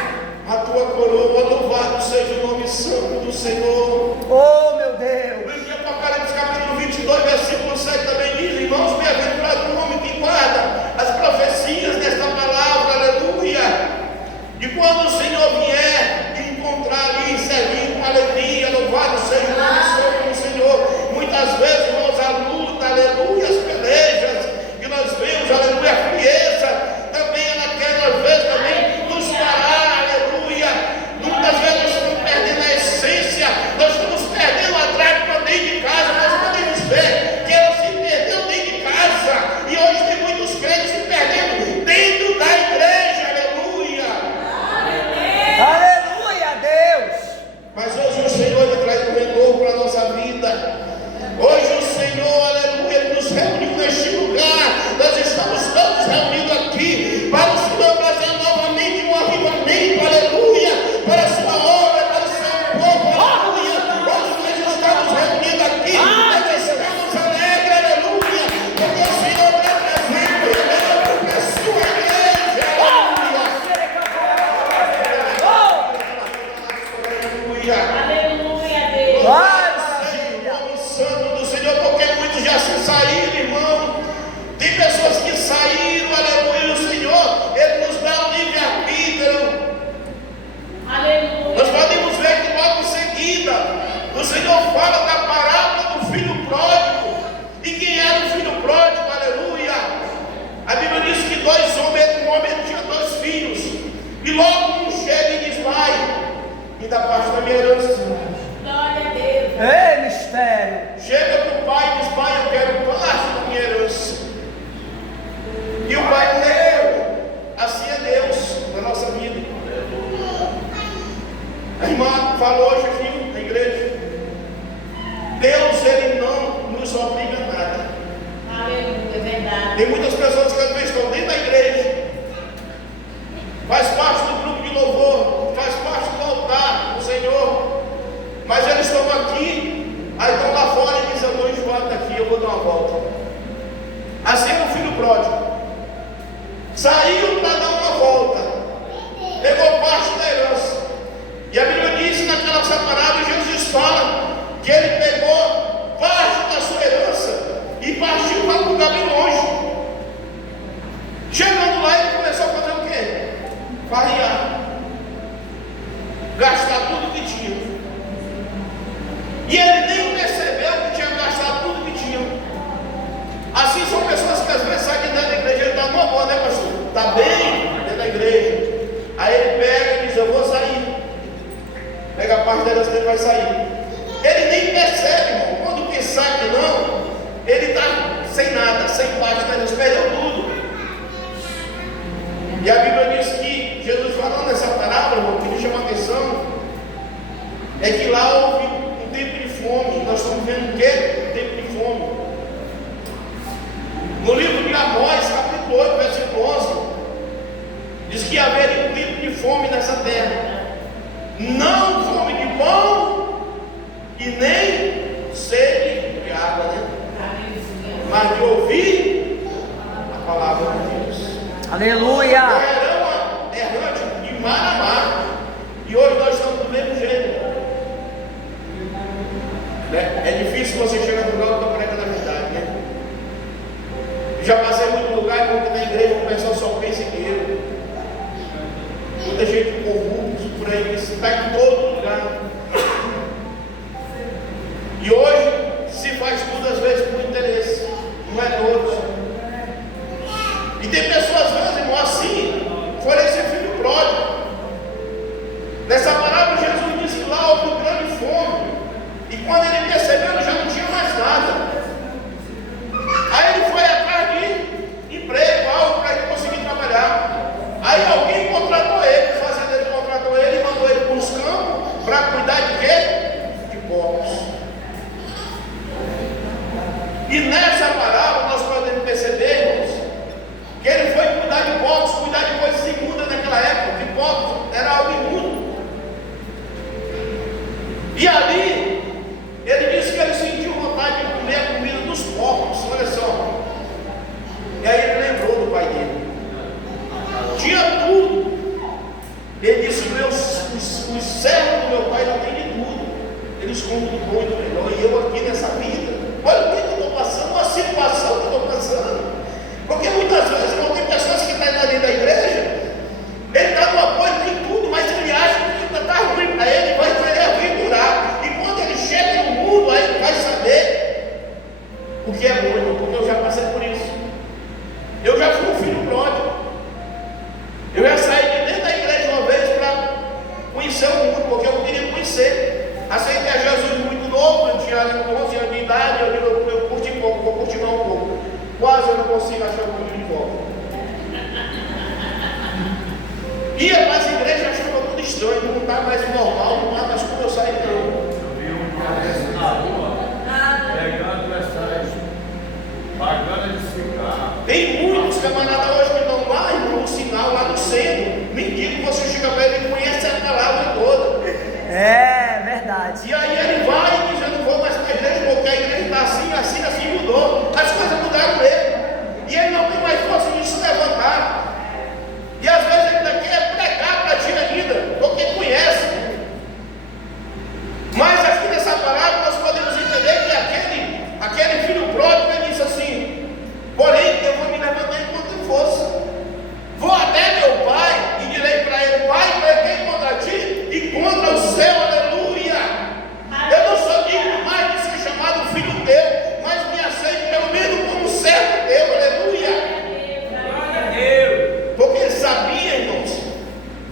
a tua coroa. Louvado seja o nome santo do Senhor. Oh, meu Deus. No livro de Apocalipse, capítulo 22, versículo 7 também diz: irmãos, bem-aventurado o homem que guarda as profecias desta palavra, aleluia. E quando o Senhor vier e encontrar ali, servir com alegria, louvado seja o nome santo do Senhor. Muitas vezes, irmãos, a luta, aleluia, as pelejas que nós vemos, aleluia, a frieza, também ela quer, às vezes, também nos parar, aleluia. Muitas vezes nós estamos perdendo a essência, nós estamos perdendo a drive para dentro de casa. Nós podemos ver que ela se perdeu dentro de casa, e hoje tem muitos crentes se perdendo dentro da igreja, aleluia. Aleluia, Deus. Mas hoje o Senhor ele traz um renovo para a nossa vida. Hoje o Senhor, aleluia, ele nos reuniu neste lugar. Nós estamos todos reunidos aqui para o Senhor trazer novamente um avivamento, aleluia, para a sua obra, para o seu povo, aleluia. Hoje nós estamos reunidos aqui, nós estamos alegres, aleluia, porque o Senhor está trazendo renovo para a sua igreja, aleluia. Aleluia, Deus. Vai, Seja o maravilha. nome santo do Senhor, porque muitos já se saíram, irmão. Tem pessoas que saíram, aleluia. O Senhor, ele nos dá um livre-arbítrio. Aleluia. Nós podemos ver que logo em seguida o Senhor fala da parábola do filho pródigo. E quem era o filho pródigo, aleluia? A Bíblia diz que um homem tinha 2 filhos. E logo um chega e diz: vai, me dá parte da minha herança. Glória a Deus. Ei, mistério. Chega para o pai e diz: pai, eu quero parte da minha herança. E o pai não deu. Assim é Deus na nossa vida. A irmã falou hoje aqui na igreja: Deus, ele não nos obriga a nada. Aleluia, é verdade. Tem muitas pessoas que às vezes estão dentro da igreja, faz parte do grupo de louvor, faz parte do altar do Senhor, mas eles estão aqui, aí estão lá fora e dizem: eu estou enjoado daqui, eu vou dar uma volta. Assim é o filho pródigo. Saiu para dar uma volta, pegou parte da herança. E a Bíblia diz naquela parábola, Jesus fala que ele pegou parte da sua herança e partiu para um lugar bem longe. Chegando lá, ele começou a fazer o quê? Farrear, gastar tudo que tinha. E ele nem percebeu que tinha gastado tudo que tinha. Assim são pessoas que às vezes saem dentro da igreja. Ele está numa boa, né, pastor? Está bem dentro da igreja. Aí ele pega e diz: eu vou sair. Pega a parte da herança dele e vai sair. Ele nem percebe, irmão. Quando pensar que não, ele está sem nada, sem parte da herança, perdeu tudo. E a Bíblia diz que Jesus falando nessa parábola, irmão, que me chama a atenção, é que lá houve um tempo de fome. Nós estamos vendo o quê? Um tempo de fome. No livro de Amós, capítulo 8, versículo 11, diz que haveria um tempo de fome nessa terra. Não fome de pão e nem sede de água, né? Mas de ouvir a palavra de Deus. Aleluia. Era uma errante de mar a mar. E hoje nós estamos do mesmo jeito. É difícil você chegar no lugar da prega da verdade, né? Já passei em muito lugar e quando na igreja o pessoal só pensa em dinheiro. Muita gente corrupta por aí, isso está em todo lugar. E hoje se faz tudo às vezes por interesse, não é todos. E tem pessoas às vezes, irmão, assim, foi esse filho pródigo. Nessa parábola Jesus disse que lá houve grande fome. E quando ele percebeu, ele já não tinha mais E nessa parábola nós podemos perceber, irmãos, que ele foi cuidar de porcos, cuidar de coisas imundas naquela época, de porcos era algo imundo. E ali, ele disse que ele sentiu vontade de comer a comida dos porcos, olha só. E aí ele lembrou do pai dele. Tinha tudo. Ele disse: os servos do meu pai não têm de tudo. Eles comem do bom e do melhor. E eu aqui nessa vida, olha o que eu estou passando, a situação que eu estou passando. Porque muitas vezes, irmão, tem pessoas que estão ali da igreja, ele está no apoio, tem tudo, mas ele acha que está ruim para ele, vai querer aventurar. E quando ele chega no mundo, aí ele vai saber o que é bom, irmão, porque eu já passei por isso. Eu já fui um filho pródigo. Eu já saí de dentro da igreja uma vez para conhecer o mundo, porque eu queria conhecer. Aceitei a Jesus muito novo, eu tinha 11 anos de idade, eu curti pouco, vou curtir mais um pouco. Quase eu não consigo achar o caminho de volta. Ia para as igrejas, achava tudo estranho, não está mais normal, não está mais como eu saí não. Eu vi um cara na rua, pegando essas baganas de cigarro. Tem muitos camaradas hoje que estão lá, irmão, no sinal, lá no centro. Mendigo, você chega para ele e conhece a palavra toda. É verdade. E aí ele vai e diz: eu não vou mais para a igreja, porque a igreja está assim mudou. As coisas mudaram mesmo. E ele não tem mais força de se levantar. E às vezes ele ainda quer pregar para ti ainda, porque conhece. Mas aqui nessa parábola nós podemos entender que aquele filho pródigo, ele disse assim: porém eu vou me levantar enquanto eu fosse. Vou até meu pai e direi para ele: pai, peguei contra ti e contra o céu, aleluia. Eu não sou digno mais de ser chamado filho teu, mas me aceite pelo menos como servo teu, aleluia. Porque ele sabia, irmãos,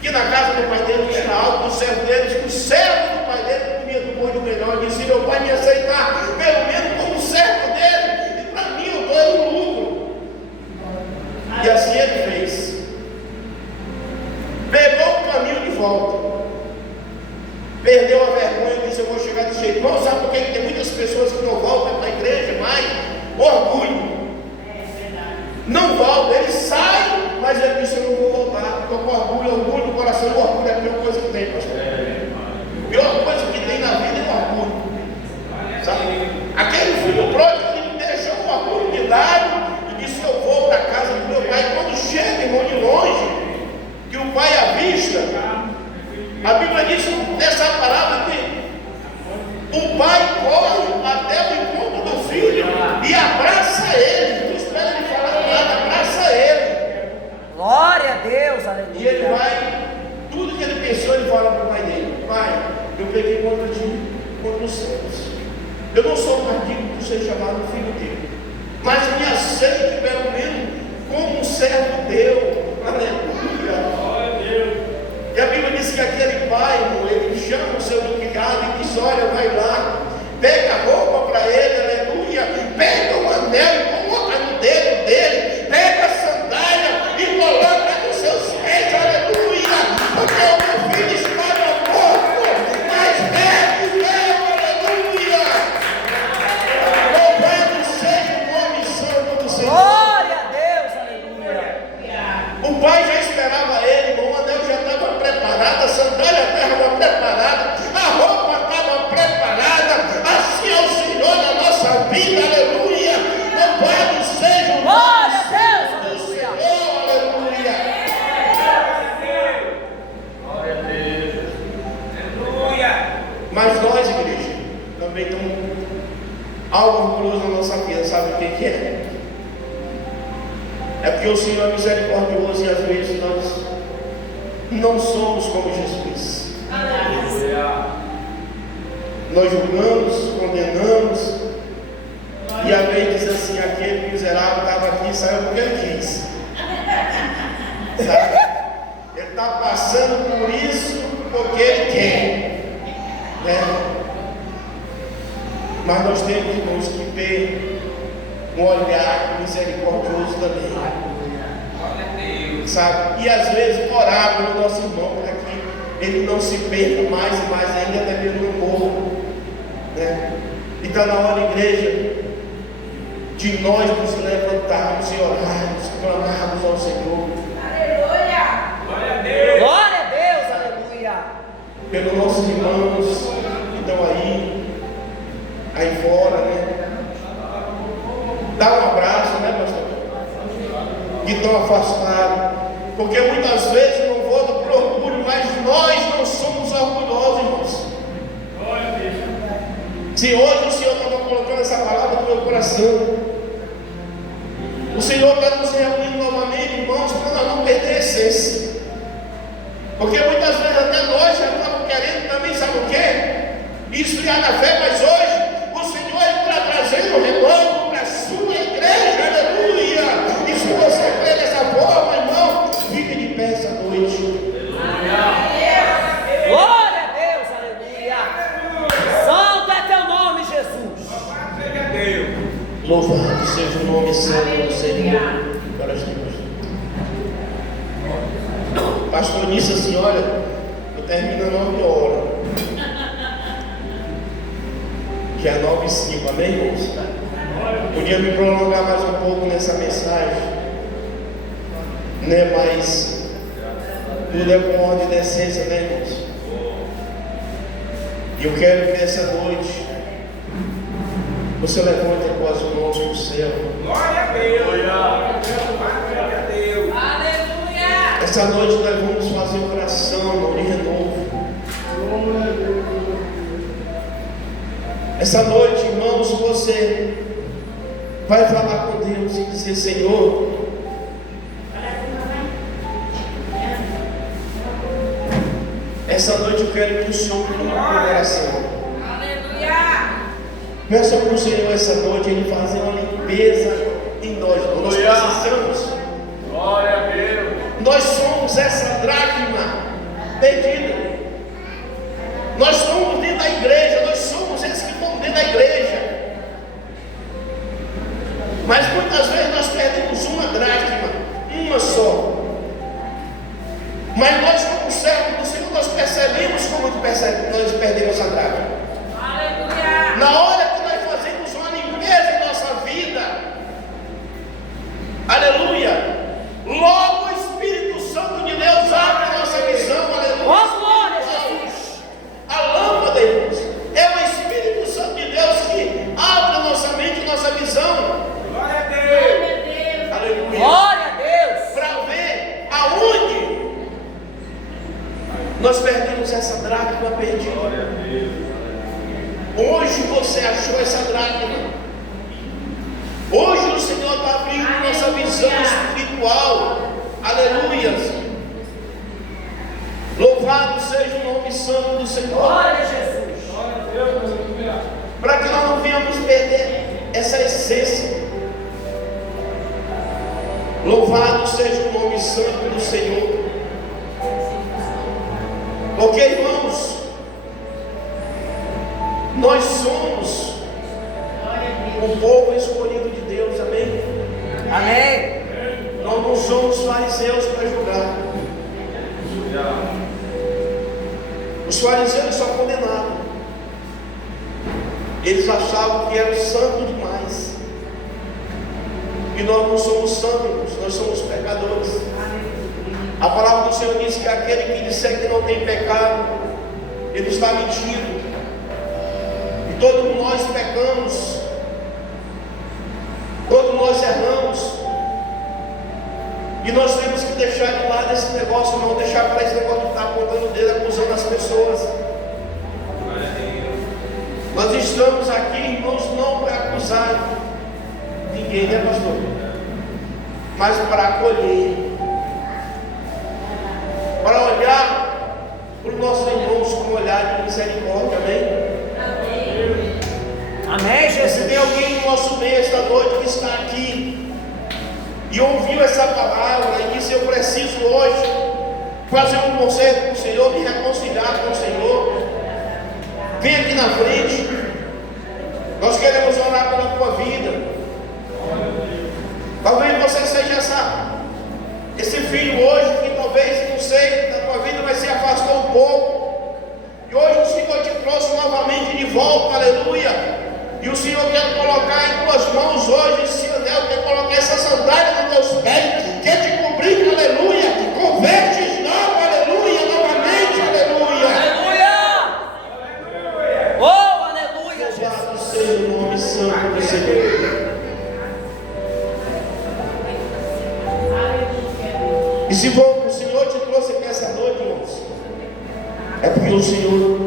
que na casa do pai dele tinha algo, do servo dele, que o servo do pai dele comia do bom e do melhor. Ele disse: meu pai me aceitar pelo menos como servo dele, e para mim eu dou um lucro. E assim ele fez. Pegou o caminho de volta, perdeu a vergonha e disse: eu vou chegar desse jeito. Não, sabe por que tem muitas pessoas que não voltam para a igreja mais? Orgulho. Não volta, ele sai, mas ele disse: eu não vou voltar. Estou com orgulho no coração. O orgulho é a pior coisa que tem, pastor. A pior coisa que tem na vida é o orgulho. Sabe? Aquele filho pródigo, ele deixou o orgulho de lado e disse: eu vou para a casa do meu pai. Quando chega, irmão, de longe, que o pai avista, a Bíblia diz nessa palavra que o pai corre até o encontro do filho e abraça ele. Não espera ele falar nada, abraça ele. Glória a Deus, E aleluia. ele vai, tudo que ele pensou, ele fala para o pai dele: pai, eu peguei contra ti, contra os céus. Eu não sou mais digno de ser chamado filho dele, mas me aceite pelo menos como um servo teu. Aleluia. E a Bíblia diz que aquele pai, irmão, ele chama o seu criado e diz: olha, vai lá, pega a roupa para ele, aleluia, pega o anel e coloca no dedo dele, pega a sandália e coloca nos seus pés, aleluia, porque o meu filho estava morto, mas vive, aleluia. Louvado seja o nome santo do Senhor. Glória a Deus, aleluia. O pai já esperava ele, o anel já estava preparado, a sandália estava preparada, a roupa estava preparada. Assim é o Senhor na nossa vida, aleluia. Louvado seja o Glória a nome Deus, do Senhor, aleluia. Glória a Deus. Aleluia. Mas nós, igreja, também temos algo orgulhoso na nossa vida, sabe o que é? É porque o Senhor é misericordioso e às vezes nós não somos como Jesus. Nós julgamos, condenamos, e a lei diz assim: aquele miserável estava aqui e saiu porque ele quis. Sabe? Ele está passando por isso porque ele quer, né? Mas nós temos, irmãos, que ter um olhar misericordioso também, sabe? E às vezes orar pelo nosso irmão para que ele não se perca mais e mais ainda, até mesmo no morro, né? E está na hora, igreja, de nós nos levantarmos e orarmos, clamarmos ao Senhor. Aleluia! Glória a Deus! Glória a Deus, aleluia. Pelos nossos irmãos que estão aí fora, né? Dá um abraço, né, pastor? Que estão afastados. Porque muitas vezes, não vou por orgulho, mas nós não somos orgulhosos, irmãos. Glória a Deus! Se hoje o Senhor estava colocando essa palavra no meu coração, o Senhor está nos reunindo novamente, irmãos, para nós não perder a essência. Porque muitas vezes até nós já estamos querendo também, sabe o quê? Esfriar na fé, mas hoje o Senhor está trazendo o renovo para a sua igreja, aleluia! E se você crê dessa forma, irmão, fique de pé essa noite. Glória a Deus, aleluia. Santo é teu nome, Jesus. Glória a Deus! Louvado seja o nome santo do Senhor. Agora estamos. Pastor disse assim: olha, eu termino 9 horas. Já é 9h05, amém, irmãos? Podia me prolongar mais um pouco nessa mensagem, né? Mas tudo é com ordem e decência, né, irmãos? E eu quero que nessa noite você levante com as mãos para o céu. Glória a Deus! Glória a Deus! Aleluia! Essa noite nós vamos fazer oração, irmão, de renovo. Essa noite, irmãos, você vai falar com Deus e dizer: Senhor, essa noite eu quero que o Senhor me dê uma coração. Aleluia! Peça para o Senhor essa noite Ele fazer uma limpeza em nós. Nós precisamos. Glória a Deus! Nós somos essa dracma perdida. Nós estamos dentro da igreja. Nós somos esses que estão dentro da igreja. Mas muitas vezes nós perdemos uma dracma, uma só. Mas nós, como servos do Senhor, nós percebemos como nós perdemos essa dracma. Aleluia! Na hora que nós fazemos uma limpeza em nossa vida, aleluia, logo o Espírito Santo de Deus abre a nossa visão, aleluia. Oh, glória a Jesus. A lâmpada, irmãos, é o Espírito Santo de Deus que abre a nossa mente, a nossa visão, Glória a Deus! Glória a Deus! aleluia, Glória a Deus. para ver aonde nós perdemos essa dracma perdida. Glória a Deus! Hoje você achou essa dracma. Hoje o Senhor está abrindo nossa visão espiritual. Aleluia. Louvado seja o nome santo do Senhor. Glória a Jesus. Glória a Deus! Aleluia! Para que nós não venhamos perder essa essência. Louvado seja o nome santo do Senhor. Porque, irmãos, nós somos o povo escolhido de Deus, amém? Amém. Nós não somos fariseus para julgar. Os fariseus só condenavam. Eles achavam que eram santos demais. E nós não somos santos, nós somos pecadores. A palavra do Senhor diz que aquele que disser que não tem pecado, ele está mentindo. E todos nós pecamos, todos nós erramos. E nós temos que deixar de lado esse negócio, não deixar para esse negócio de estar apontando o dedo, acusando as pessoas. Nós estamos aqui, irmãos, não para acusar ninguém, né, pastor? Mas para acolher, para olhar para os nossos irmãos com um olhar de misericórdia, amém? Amém, Se Jesus. tem alguém no nosso meio esta noite que está aqui e ouviu essa palavra e disse: eu preciso hoje fazer um concerto com o Senhor, me reconciliar com o Senhor, vem aqui na frente. Nós queremos orar pela tua vida. Talvez você seja esse filho hoje que talvez, não sei, da tua vida, mas se afastou um pouco. E hoje o Senhor te trouxe novamente de volta, aleluia. E o Senhor quer colocar em tuas mãos hoje Santo do Senhor. E se o Senhor te trouxe aqui essa noite, irmãos, é porque o Senhor,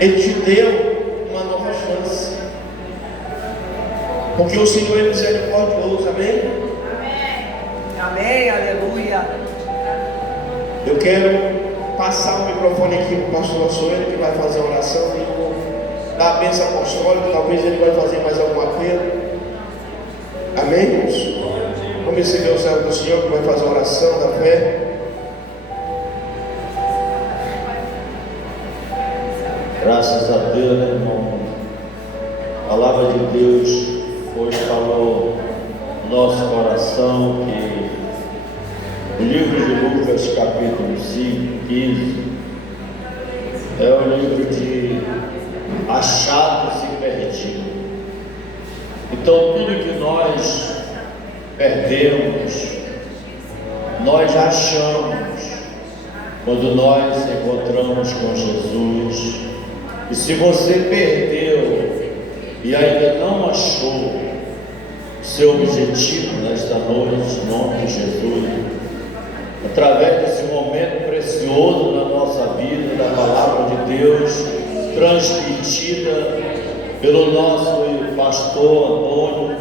Ele te deu uma nova chance. Porque o Senhor é misericordioso, amém? Amém, aleluia. Eu quero passar o microfone aqui para o pastor Açoeiro, que vai fazer a oração, e vou dar a bênção apostólica. Talvez ele vai fazer mais algum apelo. Amém, irmãos? Vamos receber o servo do Senhor, que vai fazer a oração da fé. Graças a Deus, né, irmão? A palavra de Deus hoje falou no nosso coração que o livro de Lucas, capítulo 5, 15, é o livro de achados e perdidos. Então, tudo que nós perdemos, nós achamos quando nós encontramos com Jesus. E se você perdeu e ainda não achou seu objetivo nesta noite, em nome de Jesus, através desse momento precioso na nossa vida, da palavra de Deus, transmitida pelo nosso pastor Antônio,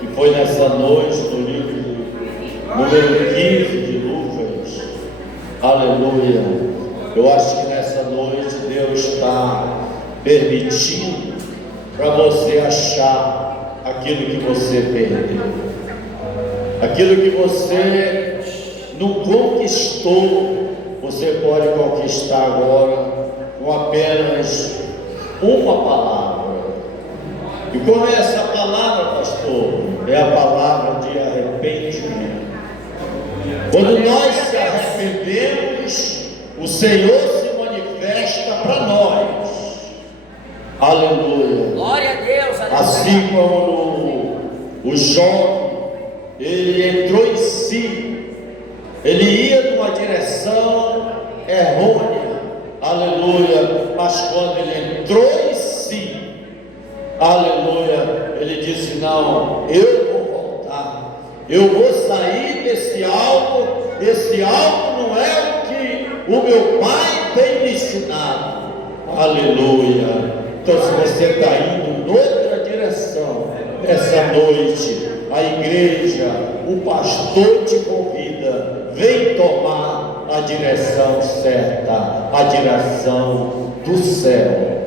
que foi nessa noite no livro número 15 de Lucas. Aleluia. Eu acho que nessa noite Deus está permitindo para você achar aquilo que você perdeu, aquilo que você não conquistou, você pode conquistar agora com apenas uma palavra. E qual é essa palavra, pastor? É a palavra de arrependimento. Quando nós se arrependemos, o Senhor se manifesta para nós. Aleluia. Glória a Deus, aleluia. Assim como o jovem, ele entrou em si, ele ia numa direção errônea, aleluia, mas quando ele entrou em si, aleluia, ele disse: não, eu vou voltar, eu vou sair desse algo não é o que o meu pai tem me ensinado, aleluia. Então, se você está indo noutra direção, essa noite, a igreja, o pastor te convida, vem tomar a direção certa, a direção do céu.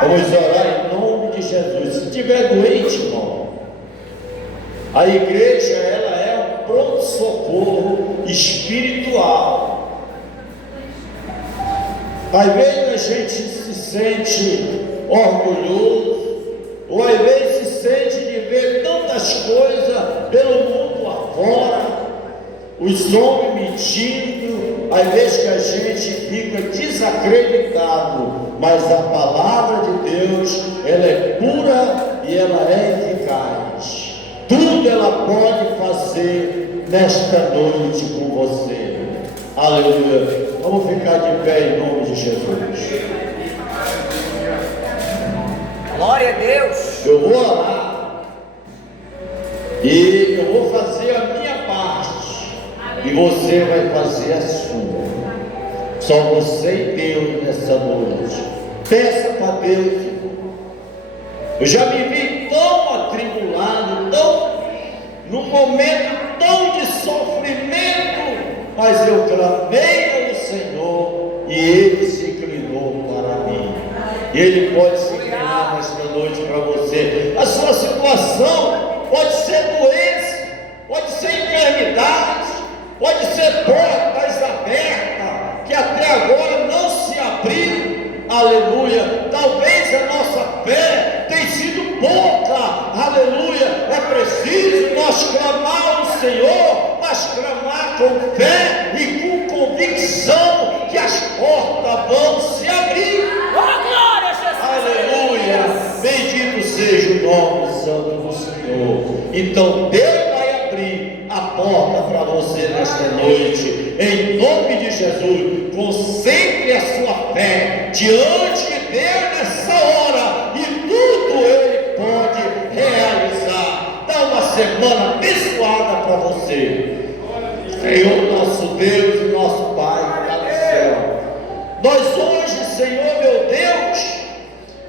Vamos orar em nome de Jesus. Se estiver doente, irmão, a igreja, ela é um pronto-socorro espiritual. Às vezes a gente se sente orgulhoso, ou às vezes se sente de ver tantas coisas pelo mundo afora, os homens mentindo, às vezes que a gente fica desacreditado, mas a palavra de Deus, ela é pura e ela é eficaz. Tudo ela pode fazer nesta noite com você. Aleluia. Vamos ficar de pé em nome de Jesus. Glória a Deus. Eu vou orar e eu vou fazer a minha parte e você vai fazer a sua. Só você e Deus nessa noite. Peça para Deus. Eu já me vi tão atribulado, num momento tão de sofrimento, mas eu clamei ao Senhor e Ele se inclinou para mim. E Ele pode se inclinar nesta noite para você. A sua situação pode ser doença, pode ser enfermidade, pode ser portas abertas que até agora não se abriram. Aleluia. Talvez a nossa fé tenha sido pouca. Aleluia. É preciso nós clamar ao Senhor, mas clamar com fé e com convicção que as portas vão se abrir. Oh, glória, Jesus. Aleluia. Bendito seja o nome santo do Senhor. Então Deus vai abrir a porta para você nesta noite, em nome de Jesus. Concentre a sua fé diante de Deus nessa hora e Senhor nosso Deus e nosso Pai que está no céu. Nós hoje, Senhor meu Deus,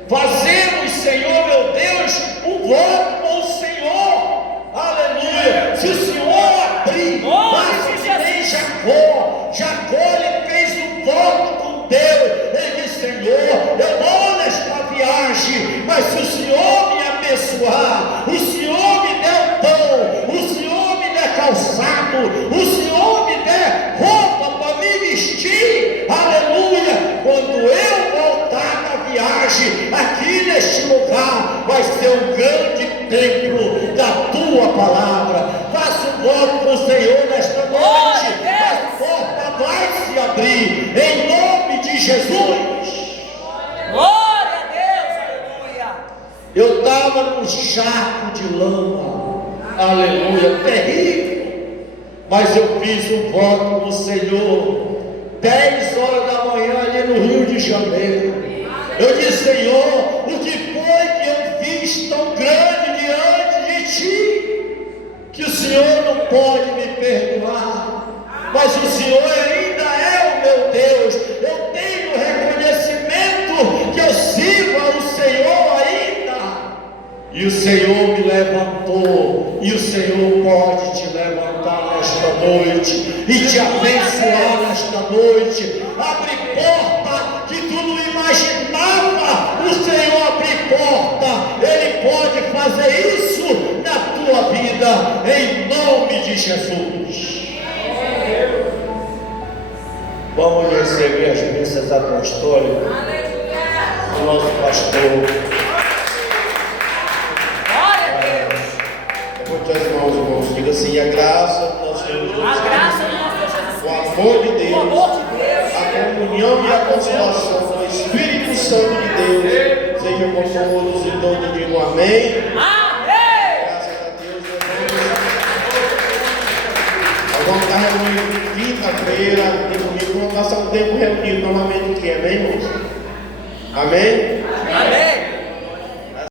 fazemos, Senhor meu Deus, um voto com o Senhor. Aleluia. Se o Senhor abrir, faça que nem Jacó. Jacó ele fez um voto com Deus. Ele disse: Senhor, eu vou nesta viagem, mas se o Senhor me abençoar, o Senhor me der pão, o Senhor me der calçado, o Senhor me der roupa para me vestir, aleluia, quando eu voltar da viagem, aqui neste lugar vai ser um grande templo da tua palavra. Faça um voto com o Senhor nesta noite, a porta vai se abrir em nome de Jesus. Glória a Deus, aleluia. Eu estava num charco de lama, aleluia, terrível, mas eu fiz um voto com o Senhor, 10 horas da manhã ali no Rio de Janeiro. Eu disse: Senhor, o que foi que eu fiz tão grande diante de Ti, que o Senhor não pode me perdoar, mas o Senhor ainda é o meu Deus. Eu tenho reconhecimento que eu sirvo ao Senhor ainda, e o Senhor me levantou, e o Senhor pode te levantar nesta noite e te abençoar nesta noite. Abre porta que tu não imaginava, o Senhor abre porta, Ele pode fazer isso na tua vida, em nome de Jesus. Vamos receber as bênçãos apostólicas do nosso pastor. Levante as mãos, irmãos, diga assim: a graça do nosso Senhor Jesus A Cristo, graça do nosso Jesus o Cristo, amor de o Deus, amor de Deus, a comunhão e a consolação do Espírito Santo de Deus seja com todos e todos digam amém. amém. Graças a Deus. Nós vamos estar reunidos quinta-feira e domingo, vamos passar um tempo reunido novamente aqui, amém, irmãos? Amém? Amém.